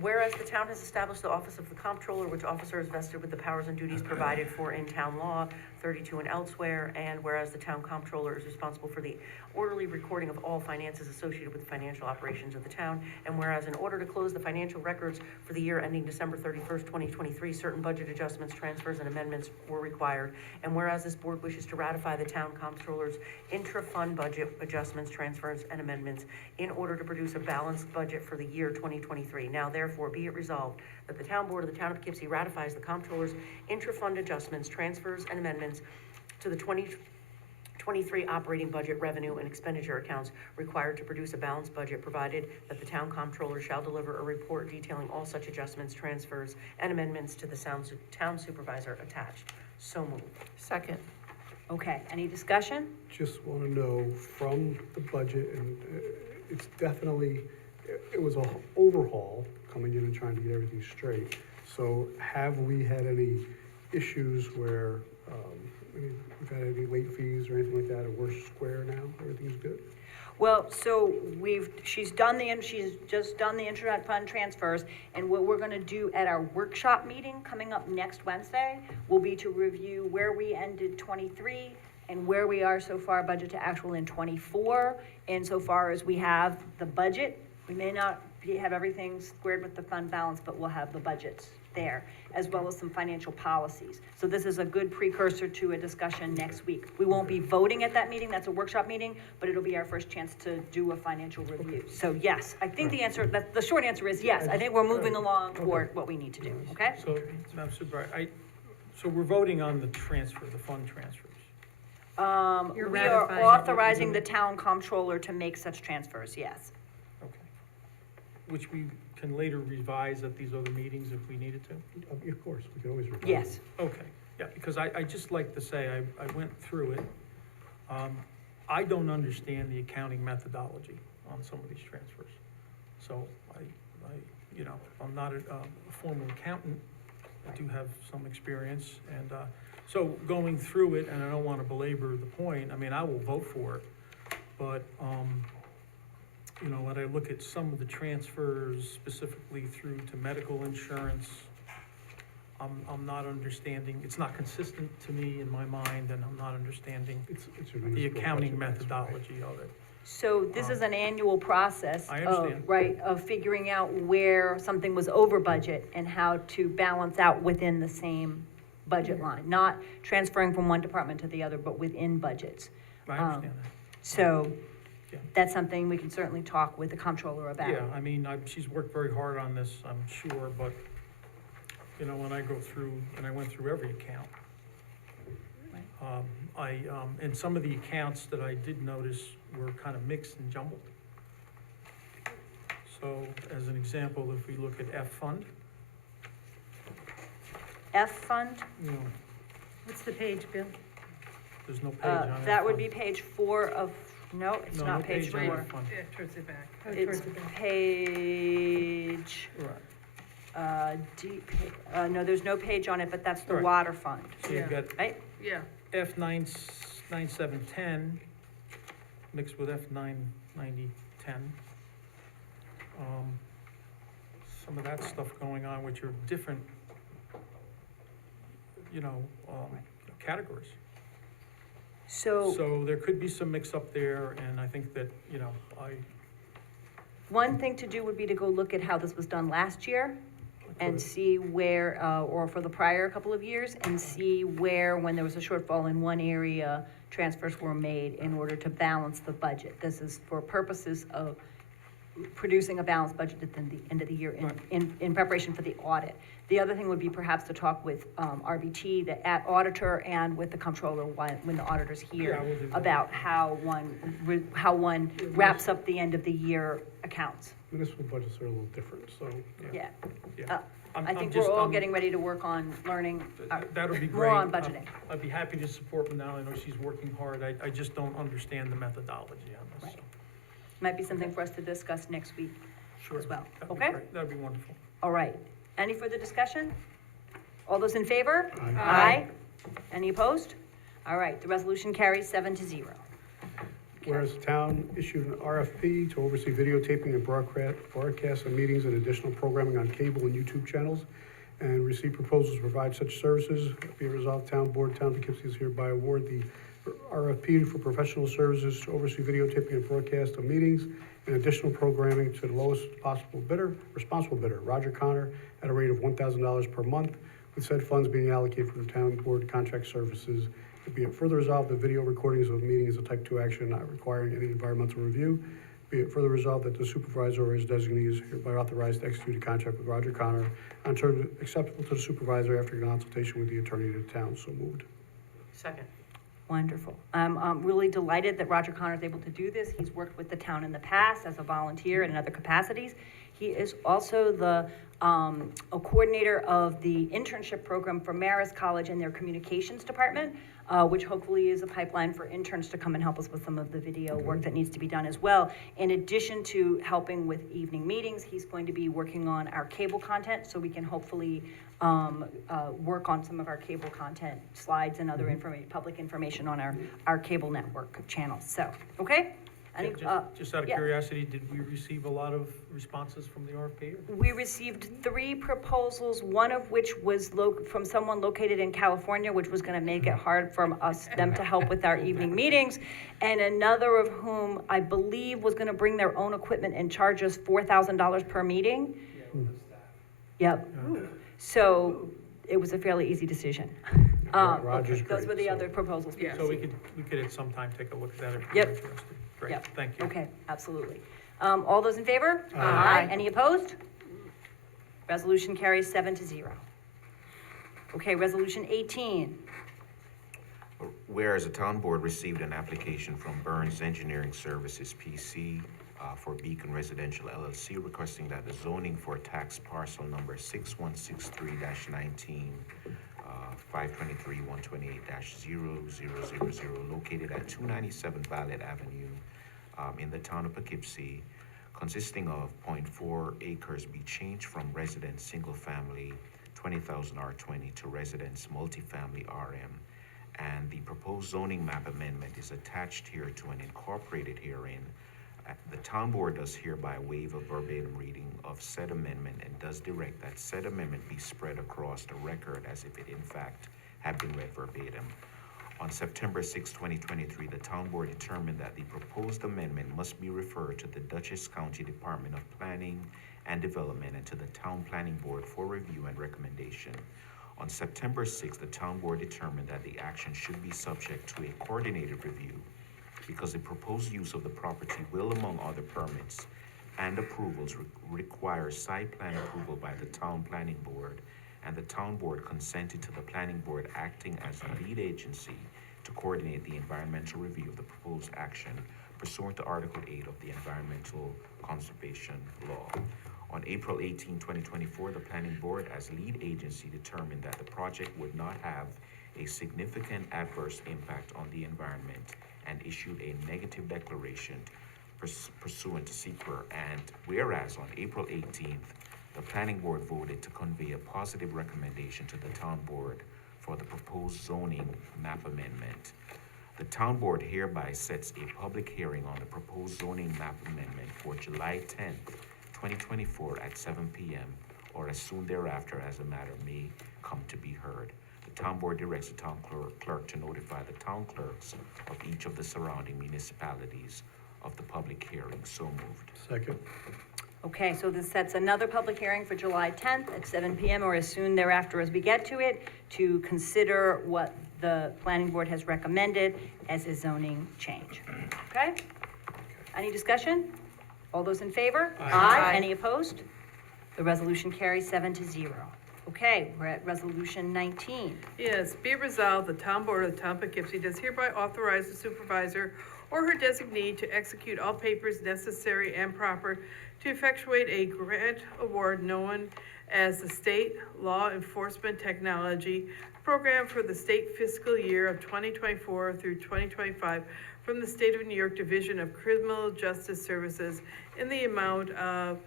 Whereas the town has established the office of the comptroller, which officer is vested with the powers and duties provided for in town law 32 and elsewhere, and whereas the town comptroller is responsible for the orderly recording of all finances associated with the financial operations of the town, and whereas in order to close the financial records for the year ending December 31st, 2023, certain budget adjustments, transfers, and amendments were required, and whereas this board wishes to ratify the town comptroller's intra-fund budget adjustments, transfers, and amendments in order to produce a balanced budget for the year 2023. Now therefore be it resolved that the town board of the town of Poughkeepsie ratifies the comptroller's intra-fund adjustments, transfers, and amendments to the 2023 operating budget, revenue, and expenditure accounts required to produce a balanced budget, provided that the town comptroller shall deliver a report detailing all such adjustments, transfers, and amendments to the town supervisor attached. So moved. Second. Okay, any discussion? Just want to know from the budget, and it's definitely, it was a overhaul coming in and trying to get everything straight. So have we had any issues where, we've had any late fees or anything like that, or we're square now, everything's good? Well, so she's just done the internet fund transfers, and what we're gonna do at our workshop meeting coming up next Wednesday will be to review where we ended 23 and where we are so far budget to actual in 24. Insofar as we have the budget, we may not have everything squared with the fund balance, but we'll have the budgets there, as well as some financial policies. So this is a good precursor to a discussion next week. We won't be voting at that meeting, that's a workshop meeting, but it'll be our first chance to do a financial review. So yes, I think the short answer is yes. I think we're moving along toward what we need to do, okay? So, Madam Supervisor, so we're voting on the transfer, the fund transfers. You're We are ratifying. authorizing the town comptroller to make such transfers, yes. Okay. Which we can later revise at these other meetings if we needed to? Of course, we can always revise. Yes. Okay, yeah, because I just like to say, I went through it. I don't understand the accounting methodology on some of these transfers. So I'm not a formal accountant. I do have some experience, and so going through it, and I don't want to belabor the point, I mean, I will vote for it, but when I look at some of the transfers specifically through to medical insurance, I'm not understanding, it's not consistent to me in my mind, and I'm not understanding the accounting methodology of it. So this is an annual process I of, understand. of figuring out where something was over budget and how to balance out within the same budget line, not transferring from one department to the other, but within budgets. I understand that. So that's something we can certainly talk with the comptroller about. Yeah, I mean, she's worked very hard on this, I'm sure, but, when I go through, and I went through every account, And some of the accounts that I did notice were kind of mixed and jumbled. So as an example, if we look at F Fund, F Fund, you know, What's the page, Bill? there's no page on F that would Fund. be page 4 of, no, it's No, not no page on 4. F Fund. Yeah, towards the back. Oh, It's towards the back. page, no, there's no page on it, but that's the Right. water fund, So you've got right? Yeah. F9710 mixed with F99010. Some of that stuff going on, which are different, categories. So there could be some mix up there, and I think that, One thing to do would be to go look at how this was done last year and see where, or for the prior couple of years, and see where, when there was a shortfall in one area, transfers were made in order to balance the budget. This is for purposes of producing a balanced budget at the end of the year in preparation for the audit. The other thing would be perhaps to talk with RBT, the auditor, and with the comptroller when the auditor's here, Yeah, we'll do that. about how one wraps up the end of the year accounts. Municipal budgets are a little different, so. Yeah. Yeah. I think we're all getting ready to work on learning, That would be more great. on budgeting. I'd be happy to support Manal. I know she's working hard. I just don't understand the methodology on this. so. Might be something for us to discuss next week Sure. as well, That'd be okay? great. That'd be wonderful. All right. Any further discussion? All those in favor? Aye. Any opposed? All right, the resolution carries 7-0. Whereas the town issued an RFP to oversee videotaping and broadcast of meetings and additional programming on cable and YouTube channels, and received proposals to provide such services. Be it resolved, Town Board, Town of Poughkeepsie is hereby award the RFP for professional services to oversee videotaping and broadcast of meetings and additional programming to the lowest responsible bidder, Roger Connor, at a rate of $1,000 per month, with said funds being allocated from the Town Board Contract Services. Be it further resolved, that video recordings of meetings is a type 2 action not requiring any environmental review. Be it further resolved that the supervisor or his designee is hereby authorized to execute a contract with Roger Connor on terms acceptable to the supervisor after consultation with the attorney of the town. So moved. Second. Wonderful. I'm really delighted that Roger Connor is able to do this. He's worked with the town in the past as a volunteer and in other capacities. He is also a coordinator of the internship program for Marist College and their communications department, which hopefully is a pipeline for interns to come and help us with some of the video work that needs to be done as well. In addition to helping with evening meetings, he's going to be working on our cable content, so we can hopefully work on some of our cable content slides and other public information on our cable network channels. So, okay? Just out of yeah. curiosity, did we receive a lot of responses from the RFP? We received 3 proposals, one of which was from someone located in California, which was gonna make it hard for them to help with our evening meetings, and another of whom I believe was gonna bring their own equipment and charge us $4,000 per meeting. Yep. So it was a fairly easy decision. Roger's Those great, were the so- other proposals we So we received. could at some time take a look at that if Yep. you're interested. Great, Yep. thank you. Okay, absolutely. All those in favor? Aye. Any opposed? Resolution carries 7-0. Okay, resolution 18. Whereas the town board received an application from Burns Engineering Services, PC, for Beacon Residential LLC, requesting that the zoning for tax parcel number 6163-19, 523-128-0000, located at 297 Valley Avenue, in the town of Poughkeepsie, consisting of 0.4 acres, be changed from residence single-family 20,000 R20 to residence multifamily RM. And the proposed zoning map amendment is attached here to and incorporated herein. The town board does hereby waive a verbatim reading of said amendment and does direct that said amendment be spread across the record as if it in fact had been read verbatim. On September 6, 2023, the town board determined that the proposed amendment must be referred to the Dutchess County Department of Planning and Development and to the Town Planning Board for review and recommendation. On September 6, the town board determined that the action should be subject to a coordinated review because the proposed use of the property will, among other permits and approvals, require site plan approval by the Town Planning Board, and the town board consented to the planning board acting as the lead agency to coordinate the environmental review of the proposed action pursuant to Article 8 of the Environmental Conservation Law. On April 18, 2024, the Planning Board, as lead agency, determined that the project would not have a significant adverse impact on the environment and issued a negative declaration pursuant to SEQR. And whereas on April 18th, the Planning Board voted to convey a positive recommendation to the Town Board for the proposed zoning map amendment. The Town Board hereby sets a public hearing on the proposed zoning map amendment for July 10th, 2024 at 7 p.m. or as soon thereafter as the matter may come to be heard. The Town Board directs the Town Clerk to notify the Town Clerks of each of the surrounding municipalities of the public hearing. So moved. Second. Okay, so this sets another public hearing for July 10th at 7 p.m. or as soon thereafter as we get to it, to consider what the Planning Board has recommended as a zoning change. Okay? Any discussion? All those in favor? Aye. Any opposed? The resolution carries 7-0. Okay, we're at resolution 19. Yes, be it resolved, the Town Board of the Town of Poughkeepsie does hereby authorize the supervisor or her designee to execute all papers necessary and proper to effectuate a grant award known as the State Law Enforcement Technology Program for the state fiscal year of 2024 through 2025 from the State of New York Division of Criminal Justice Services in the amount of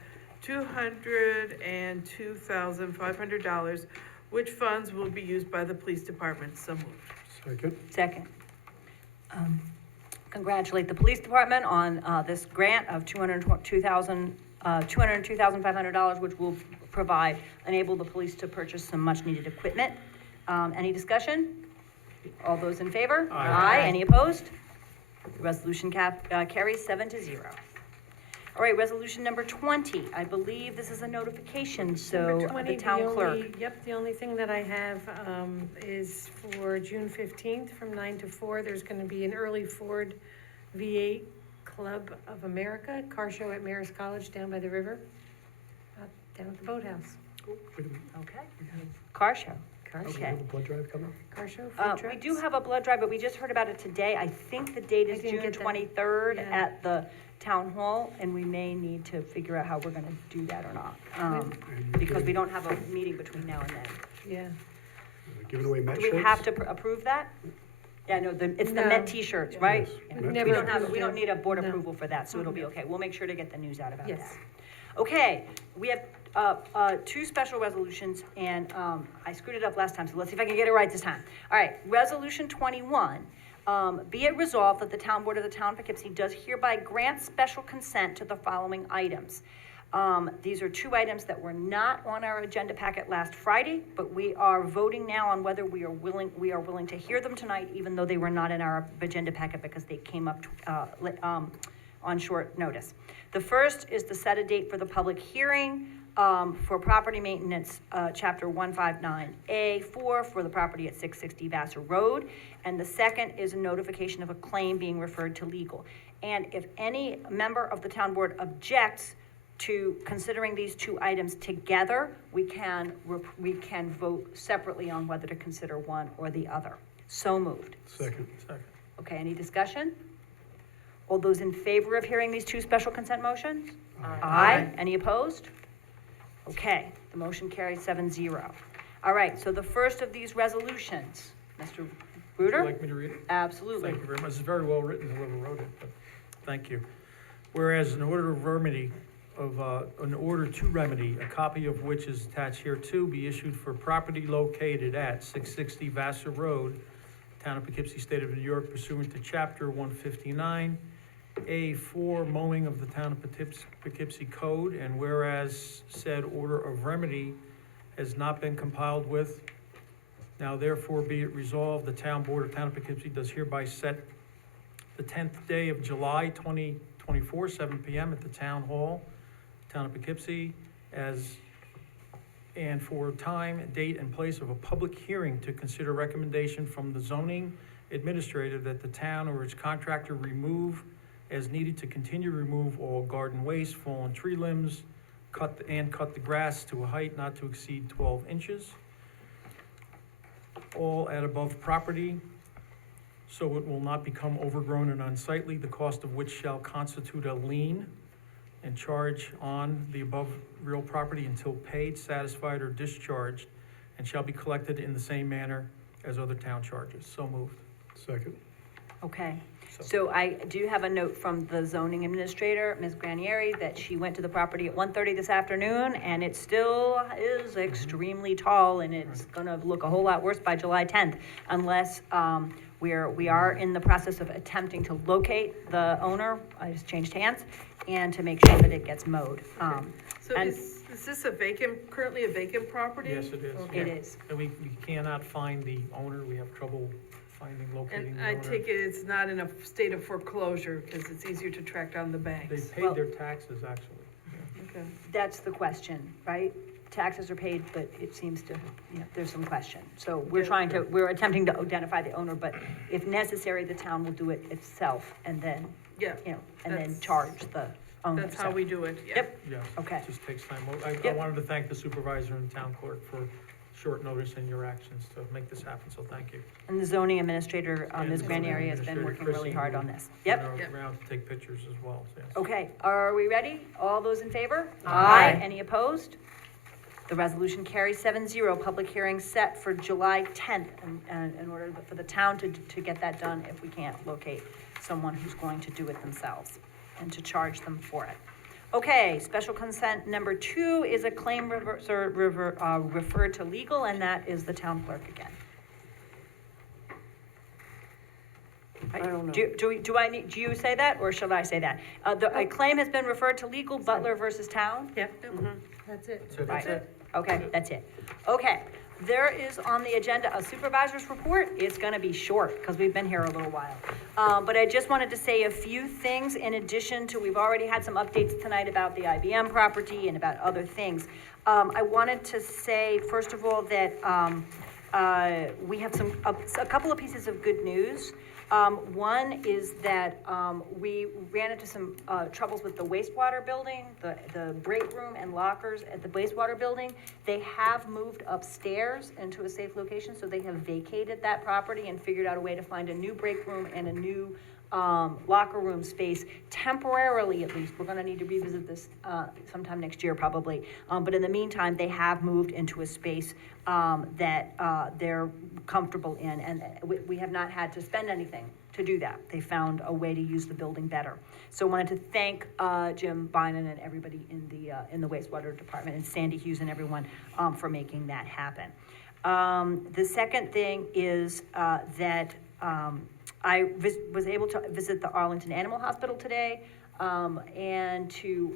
$202,500, which funds will be used by the police department. So moved. Second. Second. Congratulate the police department on this grant of $202,500, which will enable the police to purchase some much-needed equipment. Any discussion? All those in favor? Aye. Any opposed? The resolution carries 7-0. All right, resolution number 20. I believe this is a notification, so Number 20, the town clerk. Yep, the only thing that I have is for June 15th from 9 to 4, there's going to be an early Ford V8 Club of America car show at Marist College down by the river, down at the boathouse. Okay. Car show. Car show. Okay. Blood drive coming? Car show, food We trucks. do have a blood drive, but we just heard about it today. I think the date is I didn't June get that. 23rd Yeah. at the town hall, and we may need to figure out how we're gonna do that or not. Because we don't have a meeting between now and then. Yeah. Giving away Met Do shirts? we have to approve that? Yeah, no, it's the No. Met t-shirts, right? Yes. Yeah. Met We don't t-shirts. have, we don't need a board No. approval for that, so it'll be okay. We'll make sure to get the news out about that. Yes. Okay, we have, two special resolutions, and, I screwed it up last time, so let's see if I can get it right this time. All right, Resolution 21, be it resolved that the Town Board of the Town of Poughkeepsie does hereby grant special consent to the following items. These are two items that were not on our agenda packet last Friday, but we are voting now on whether we are willing to hear them tonight, even though they were not in our agenda packet because they came up, on short notice. The first is to set a date for the public hearing for property maintenance, chapter 159A4 for the property at 660 Vassar Road. And the second is a notification of a claim being referred to legal. And if any member of the town board objects to considering these two items together, we can vote separately on whether to consider one or the other. So moved. Second. Okay, any discussion? All those in favor of hearing these two special consent motions? Aye. Any opposed? Okay, the motion carries 7-0. All right, so the first of these resolutions, Mr. Would you Bruder? like me to read it? Absolutely. Thank you very much. It's very well written, whoever wrote it, but thank you. Whereas an order to remedy, a copy of which is attached here to be issued for property located at 660 Vassar Road, Town of Poughkeepsie, State of New York, pursuant to Chapter 159A4, mowing of the Town of Poughkeepsie Code, and whereas said order of remedy has not been compiled with, now therefore be it resolved, the Town Board of Town of Poughkeepsie does hereby set the 10th day of July 2024, 7 p.m. at the Town Hall, Town of Poughkeepsie, and for time, date, and place of a public hearing to consider recommendation from the zoning administrator that the town or its contractor remove as needed to continue to remove all garden waste, fallen tree limbs, cut the grass to a height not to exceed 12 inches, all at above property so it will not become overgrown and unsightly, the cost of which shall constitute a lien and charge on the above real property until paid, satisfied, or discharged, and shall be collected in the same manner as other town charges. So moved. Second. Okay, so I do have a note from the zoning administrator, Ms. Granieri, that she went to the property at 1:30 this afternoon, and it still is extremely tall, and it's gonna look a whole lot worse by July 10th, unless, we are in the process of attempting to locate the owner, I just changed hands, and to make sure that it gets mowed. So and- is this currently a vacant property? Yes, it is. It is. And we cannot find the owner, we have trouble finding, locating And the I owner. take it it's not in a state of foreclosure, because it's easier to track down the banks. They paid their taxes, actually. Okay. That's the question, right? Taxes are paid, but it seems to, there's some question. So we're we're attempting to identify the owner, but if necessary, the town will do it itself and then, Yeah. and then that's- charge the owner. That's how So- we do it, yeah. Yep, Yes. Okay. It just takes time. Well, I Yep. wanted to thank the supervisor and town clerk for short notice and your actions to make this happen, so thank you. and the zoning administrator, And Ms. the zoning Granieri, has been administrator, working really Chrissy, hard who on this. went Yep. around to take pictures as well, so yes. Okay, are we ready? All those in favor? Aye. Any opposed? The resolution carries 7-0. Public hearing set for July 10th, and in order for the town to get that done if we can't locate someone who's going to do it themselves and to charge them for it. Okay, special consent number 2 is a claim referred to legal, and that is the town clerk again. I don't know. Do you say that, or should I say that? A claim has been referred to legal, Butler versus Town? Yeah. That's it. Right. Okay, that's it. Okay, there is on the agenda a supervisor's report. It's gonna be short, because we've been here a little while. But I just wanted to say a few things in addition to, we've already had some updates tonight about the IBM property and about other things. I wanted to say, first of all, that, we have a couple of pieces of good news. One is that, we ran into some, troubles with the wastewater building, the break room and lockers at the wastewater building. They have moved upstairs into a safe location, so they have vacated that property and figured out a way to find a new break room and a new, locker room space, temporarily at least. We're gonna need to revisit this, sometime next year probably. But in the meantime, they have moved into a space, that, they're comfortable in, and we have not had to spend anything to do that. They found a way to use the building better. So I wanted to thank, Jim Bynan and everybody in the wastewater department, and Sandy Hughes and everyone, for making that happen. The second thing is, that, I was able to visit the Arlington Animal Hospital today, and to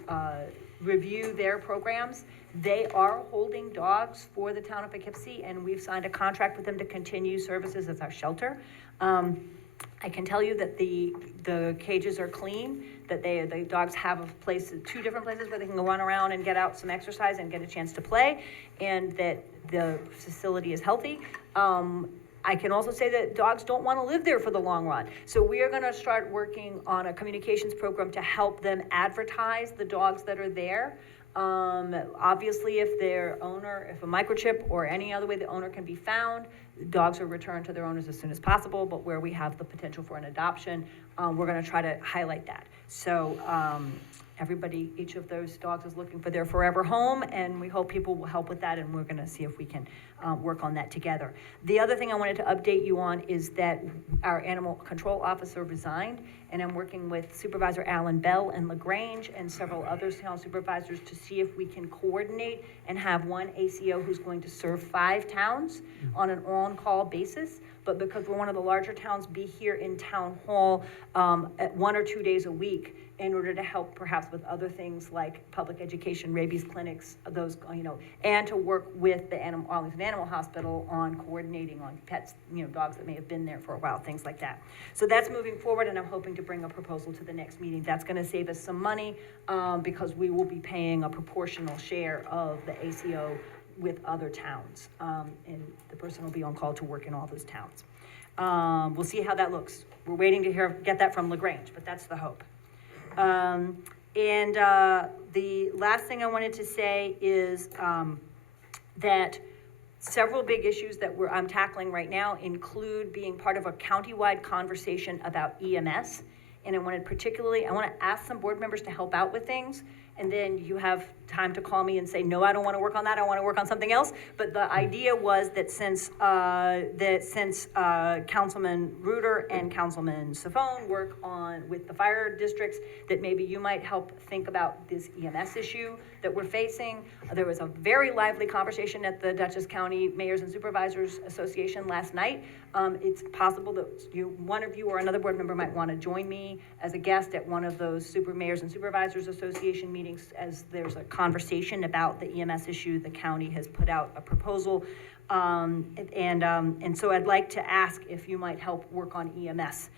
review their programs. They are holding dogs for the town of Poughkeepsie, and we've signed a contract with them to continue services as our shelter. I can tell you that the cages are clean, that the dogs have a place, 2 different places where they can go run around and get out some exercise and get a chance to play, and that the facility is healthy. I can also say that dogs don't want to live there for the long run. So we are going to start working on a communications program to help them advertise the dogs that are there. Obviously, if a microchip or any other way the owner can be found, dogs are returned to their owners as soon as possible, but where we have the potential for an adoption, we're going to try to highlight that. So each of those dogs is looking for their forever home, and we hope people will help with that, and we're going to see if we can work on that together. The other thing I wanted to update you on is that our animal control officer resigned, and I'm working with Supervisor Alan Bell and LaGrange and several other town supervisors to see if we can coordinate and have one ACO who's going to serve 5 towns on an on-call basis. But because we're one of the larger towns, be here in town hall at 1 or 2 days a week in order to help perhaps with other things like public education, rabies clinics, those, and to work with the Arlington Animal Hospital on coordinating on pets, dogs that may have been there for a while, things like that. So that's moving forward, and I'm hoping to bring a proposal to the next meeting. That's gonna save us some money because we will be paying a proportional share of the ACO with other towns. And the person will be on call to work in all those towns. We'll see how that looks. We're waiting to get that from LaGrange, but that's the hope. The last thing I wanted to say is that Several big issues that I'm tackling right now include being part of a countywide conversation about EMS. And I want to ask some board members to help out with things. And then you have time to call me and say, no, I don't want to work on that, I want to work on something else. But the idea was that since Councilman Reuter and Councilman Safone work with the fire districts, that maybe you might help think about this EMS issue that we're facing. There was a very lively conversation at the Dutchess County Mayors and Supervisors Association last night. It's possible that one of you or another board member might want to join me as a guest at one of those Mayors and Supervisors Association meetings, as there's a conversation about the EMS issue. The county has put out a proposal, and so I'd like to ask if you might help work on EMS.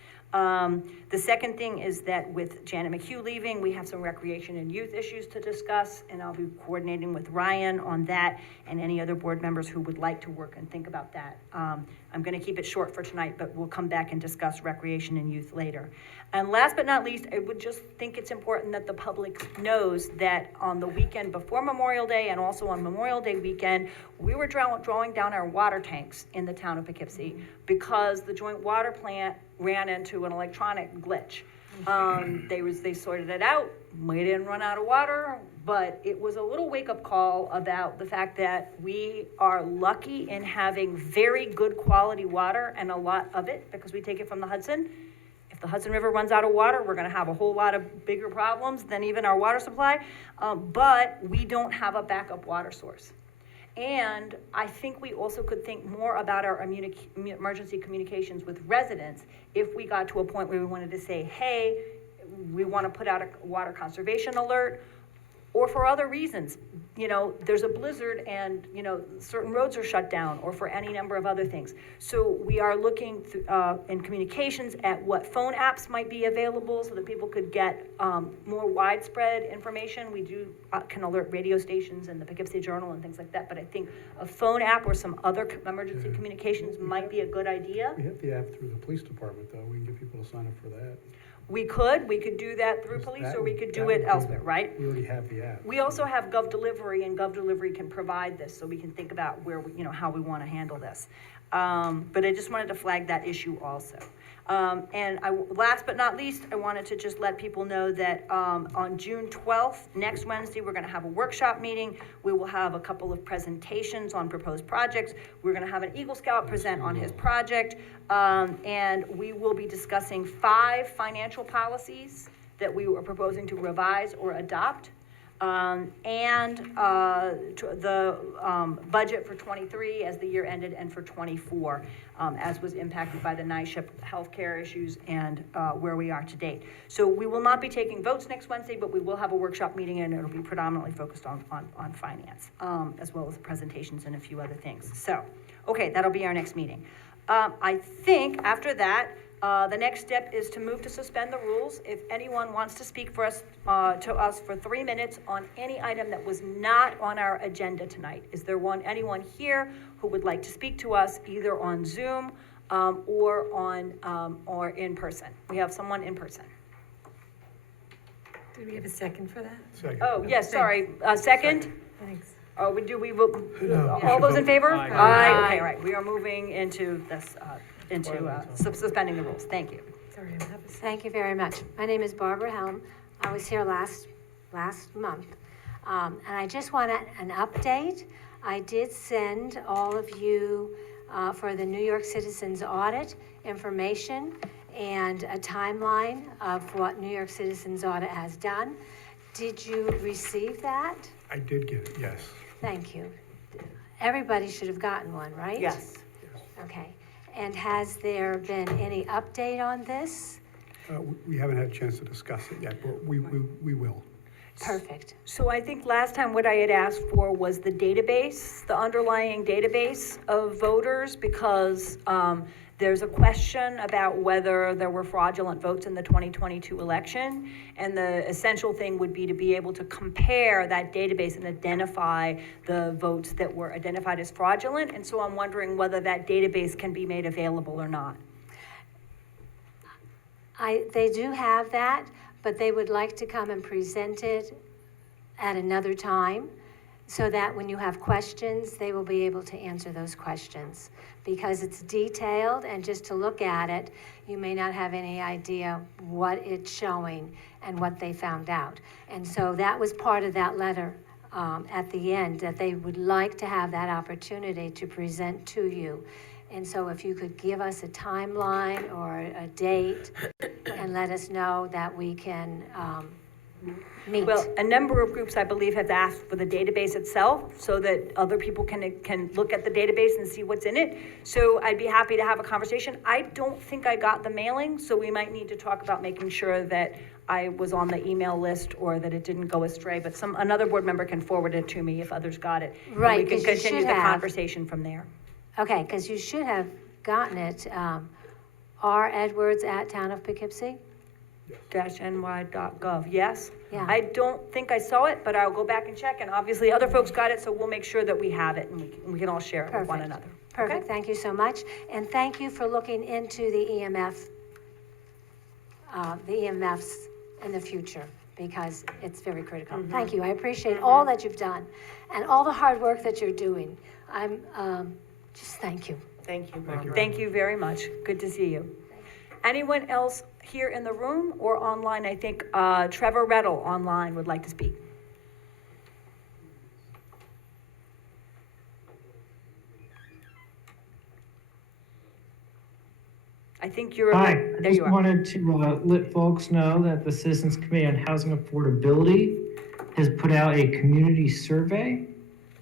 The second thing is that with Janet McHugh leaving, we have some recreation and youth issues to discuss, and I'll be coordinating with Ryan on that and any other board members who would like to work and think about that. I'm going to keep it short for tonight, but we'll come back and discuss recreation and youth later. And last but not least, I would just think it's important that the public knows that on the weekend before Memorial Day and also on Memorial Day weekend, we were drawing down our water tanks in the town of Poughkeepsie because the joint water plant ran into an electronic glitch. They sorted it out. We didn't run out of water, but it was a little wake-up call about the fact that we are lucky in having very good quality water, and a lot of it, because we take it from the Hudson. If the Hudson River runs out of water, we're gonna have a whole lot of bigger problems than even our water supply, but we don't have a backup water source. And I think we also could think more about our emergency communications with residents if we got to a point where we wanted to say, hey, we want to put out a water conservation alert, or for other reasons, there's a blizzard and, certain roads are shut down, or for any number of other things. So we are looking in communications at what phone apps might be available so that people could get more widespread information. We can alert radio stations and the Poughkeepsie Journal and things like that, but I think a phone app or some other emergency communications might be a good idea. We have the app through the police department, though. We can get people to sign up for that. We could do that through police, or we could do it elsewhere, right? We already have the app. We also have Gov Delivery, and Gov Delivery can provide this, so we can think about where how we want to handle this. But I just wanted to flag that issue also. And last but not least, I wanted to just let people know that on June 12th, next Wednesday, we're going to have a workshop meeting. We will have a couple of presentations on proposed projects. We're going to have an Eagle Scout present on his project, and we will be discussing 5 financial policies that we are proposing to revise or adopt. The budget for 23 as the year ended, and for 24 as was impacted by the NISHIP healthcare issues and where we are to date. So we will not be taking votes next Wednesday, but we will have a workshop meeting, and it'll be predominantly focused on finance, as well as presentations and a few other things. So, okay, that'll be our next meeting. I think after that, the next step is to move to suspend the rules. If anyone wants to speak to us for 3 minutes on any item that was not on our agenda tonight. Is there anyone here who would like to speak to us either on Zoom or in person? We have someone in person. Do we have a second for that? Second. Oh, yes, sorry. Second? Thanks. Oh, No. all those in favor? Aye. Aye. Okay, right. We are moving into this, suspending the rules. Thank you. Sorry, I'm having. Thank you very much. My name is Barbara Helm. I was here last month. And I just want an update. I did send all of you for the New York Citizens Audit information and a timeline of what New York Citizens Audit has done. Did you receive that? I did get it, yes. Thank you. Everybody should have gotten one, right? Yes. Okay. And has there been any update on this? We haven't had a chance to discuss it yet, but we will. Perfect. So I think last time what I had asked for was the database, the underlying database of voters, because there's a question about whether there were fraudulent votes in the 2022 election. And the essential thing would be to be able to compare that database and identify the votes that were identified as fraudulent. And so I'm wondering whether that database can be made available or not. They do have that, but they would like to come and present it at another time. so that when you have questions, they will be able to answer those questions. Because it's detailed, and just to look at it, you may not have any idea what it's showing and what they found out. And so that was part of that letter at the end, that they would like to have that opportunity to present to you. And so if you could give us a timeline or a date and let us know that we can meet. Well, a number of groups, I believe, have asked for the database itself so that other people can look at the database and see what's in it. So I'd be happy to have a conversation. I don't think I got the mailing, so we might need to talk about making sure that I was on the email list or that it didn't go astray, but another board member can forward it to me if others got it. And Right, we can 'cause you continue should the have. conversation from there. Okay, because you should have gotten it. R. Edwards at Town of Poughkeepsie? -ny.gov, yes? Yeah. I don't think I saw it, but I'll go back and check, and obviously other folks got it, so we'll make sure that we have it and we can all share it with one Perfect. another. Perfect, thank you so much. And thank you for looking into the EMFs in the future, because it's very critical. Thank you, I appreciate all that you've done and all the hard work that you're doing. I'm, just thank you. Thank you, Barbara. Thank you very much. Good to see you. Anyone else here in the room or online? I think Trevor Rettle online would like to speak. I think you're. Hi, I There just you are. wanted to let folks know that the Citizens Committee on Housing Affordability has put out a community survey,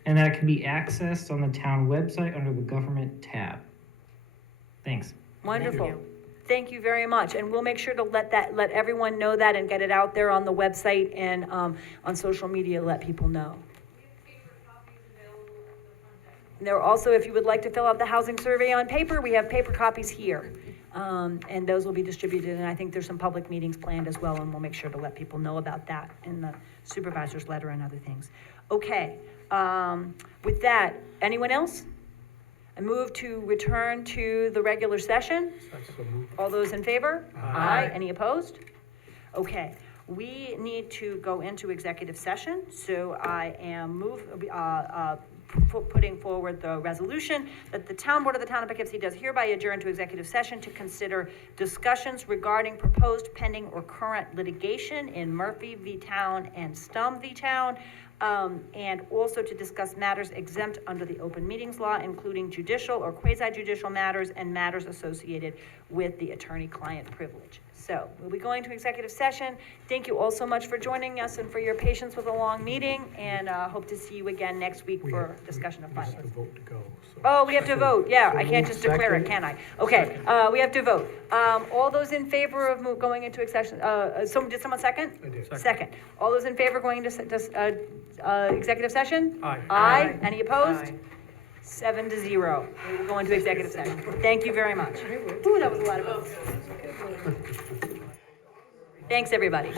and that can be accessed on the town website under the government tab. Thanks. Wonderful. Thank you very much. And we'll make sure to let everyone know that and get it out there on the website and on social media, let people know. And there are also, if you would like to fill out the housing survey on paper, we have paper copies here. And those will be distributed, and I think there's some public meetings planned as well, and we'll make sure to let people know about that in the supervisor's letter and other things. Okay, with that, anyone else? I move to return to the regular session. All those in favor? Aye. Any opposed? Okay, we need to go into executive session, so I am putting forward the resolution that the town board of the town of Poughkeepsie does hereby adjourn to executive session to consider discussions regarding proposed pending or current litigation in Murphy v. Town and Stum v. Town, and also to discuss matters exempt under the open meetings law, including judicial or quasi-judicial matters and matters associated with the attorney-client privilege. So we'll be going to executive session. Thank you all so much for joining us and for your patience with a long meeting, and hope to see you again next week for discussion of finance. Oh, we have to vote. Yeah, I can't just declare it, can I? Okay, we have to vote. All those in favor of going into executive, did someone second? I did. Second. All those in favor going into executive session? Aye. Aye. Any opposed? 7-0. We will go into executive session. Thank you very much. Ooh, that was a lot of votes. Thanks, everybody.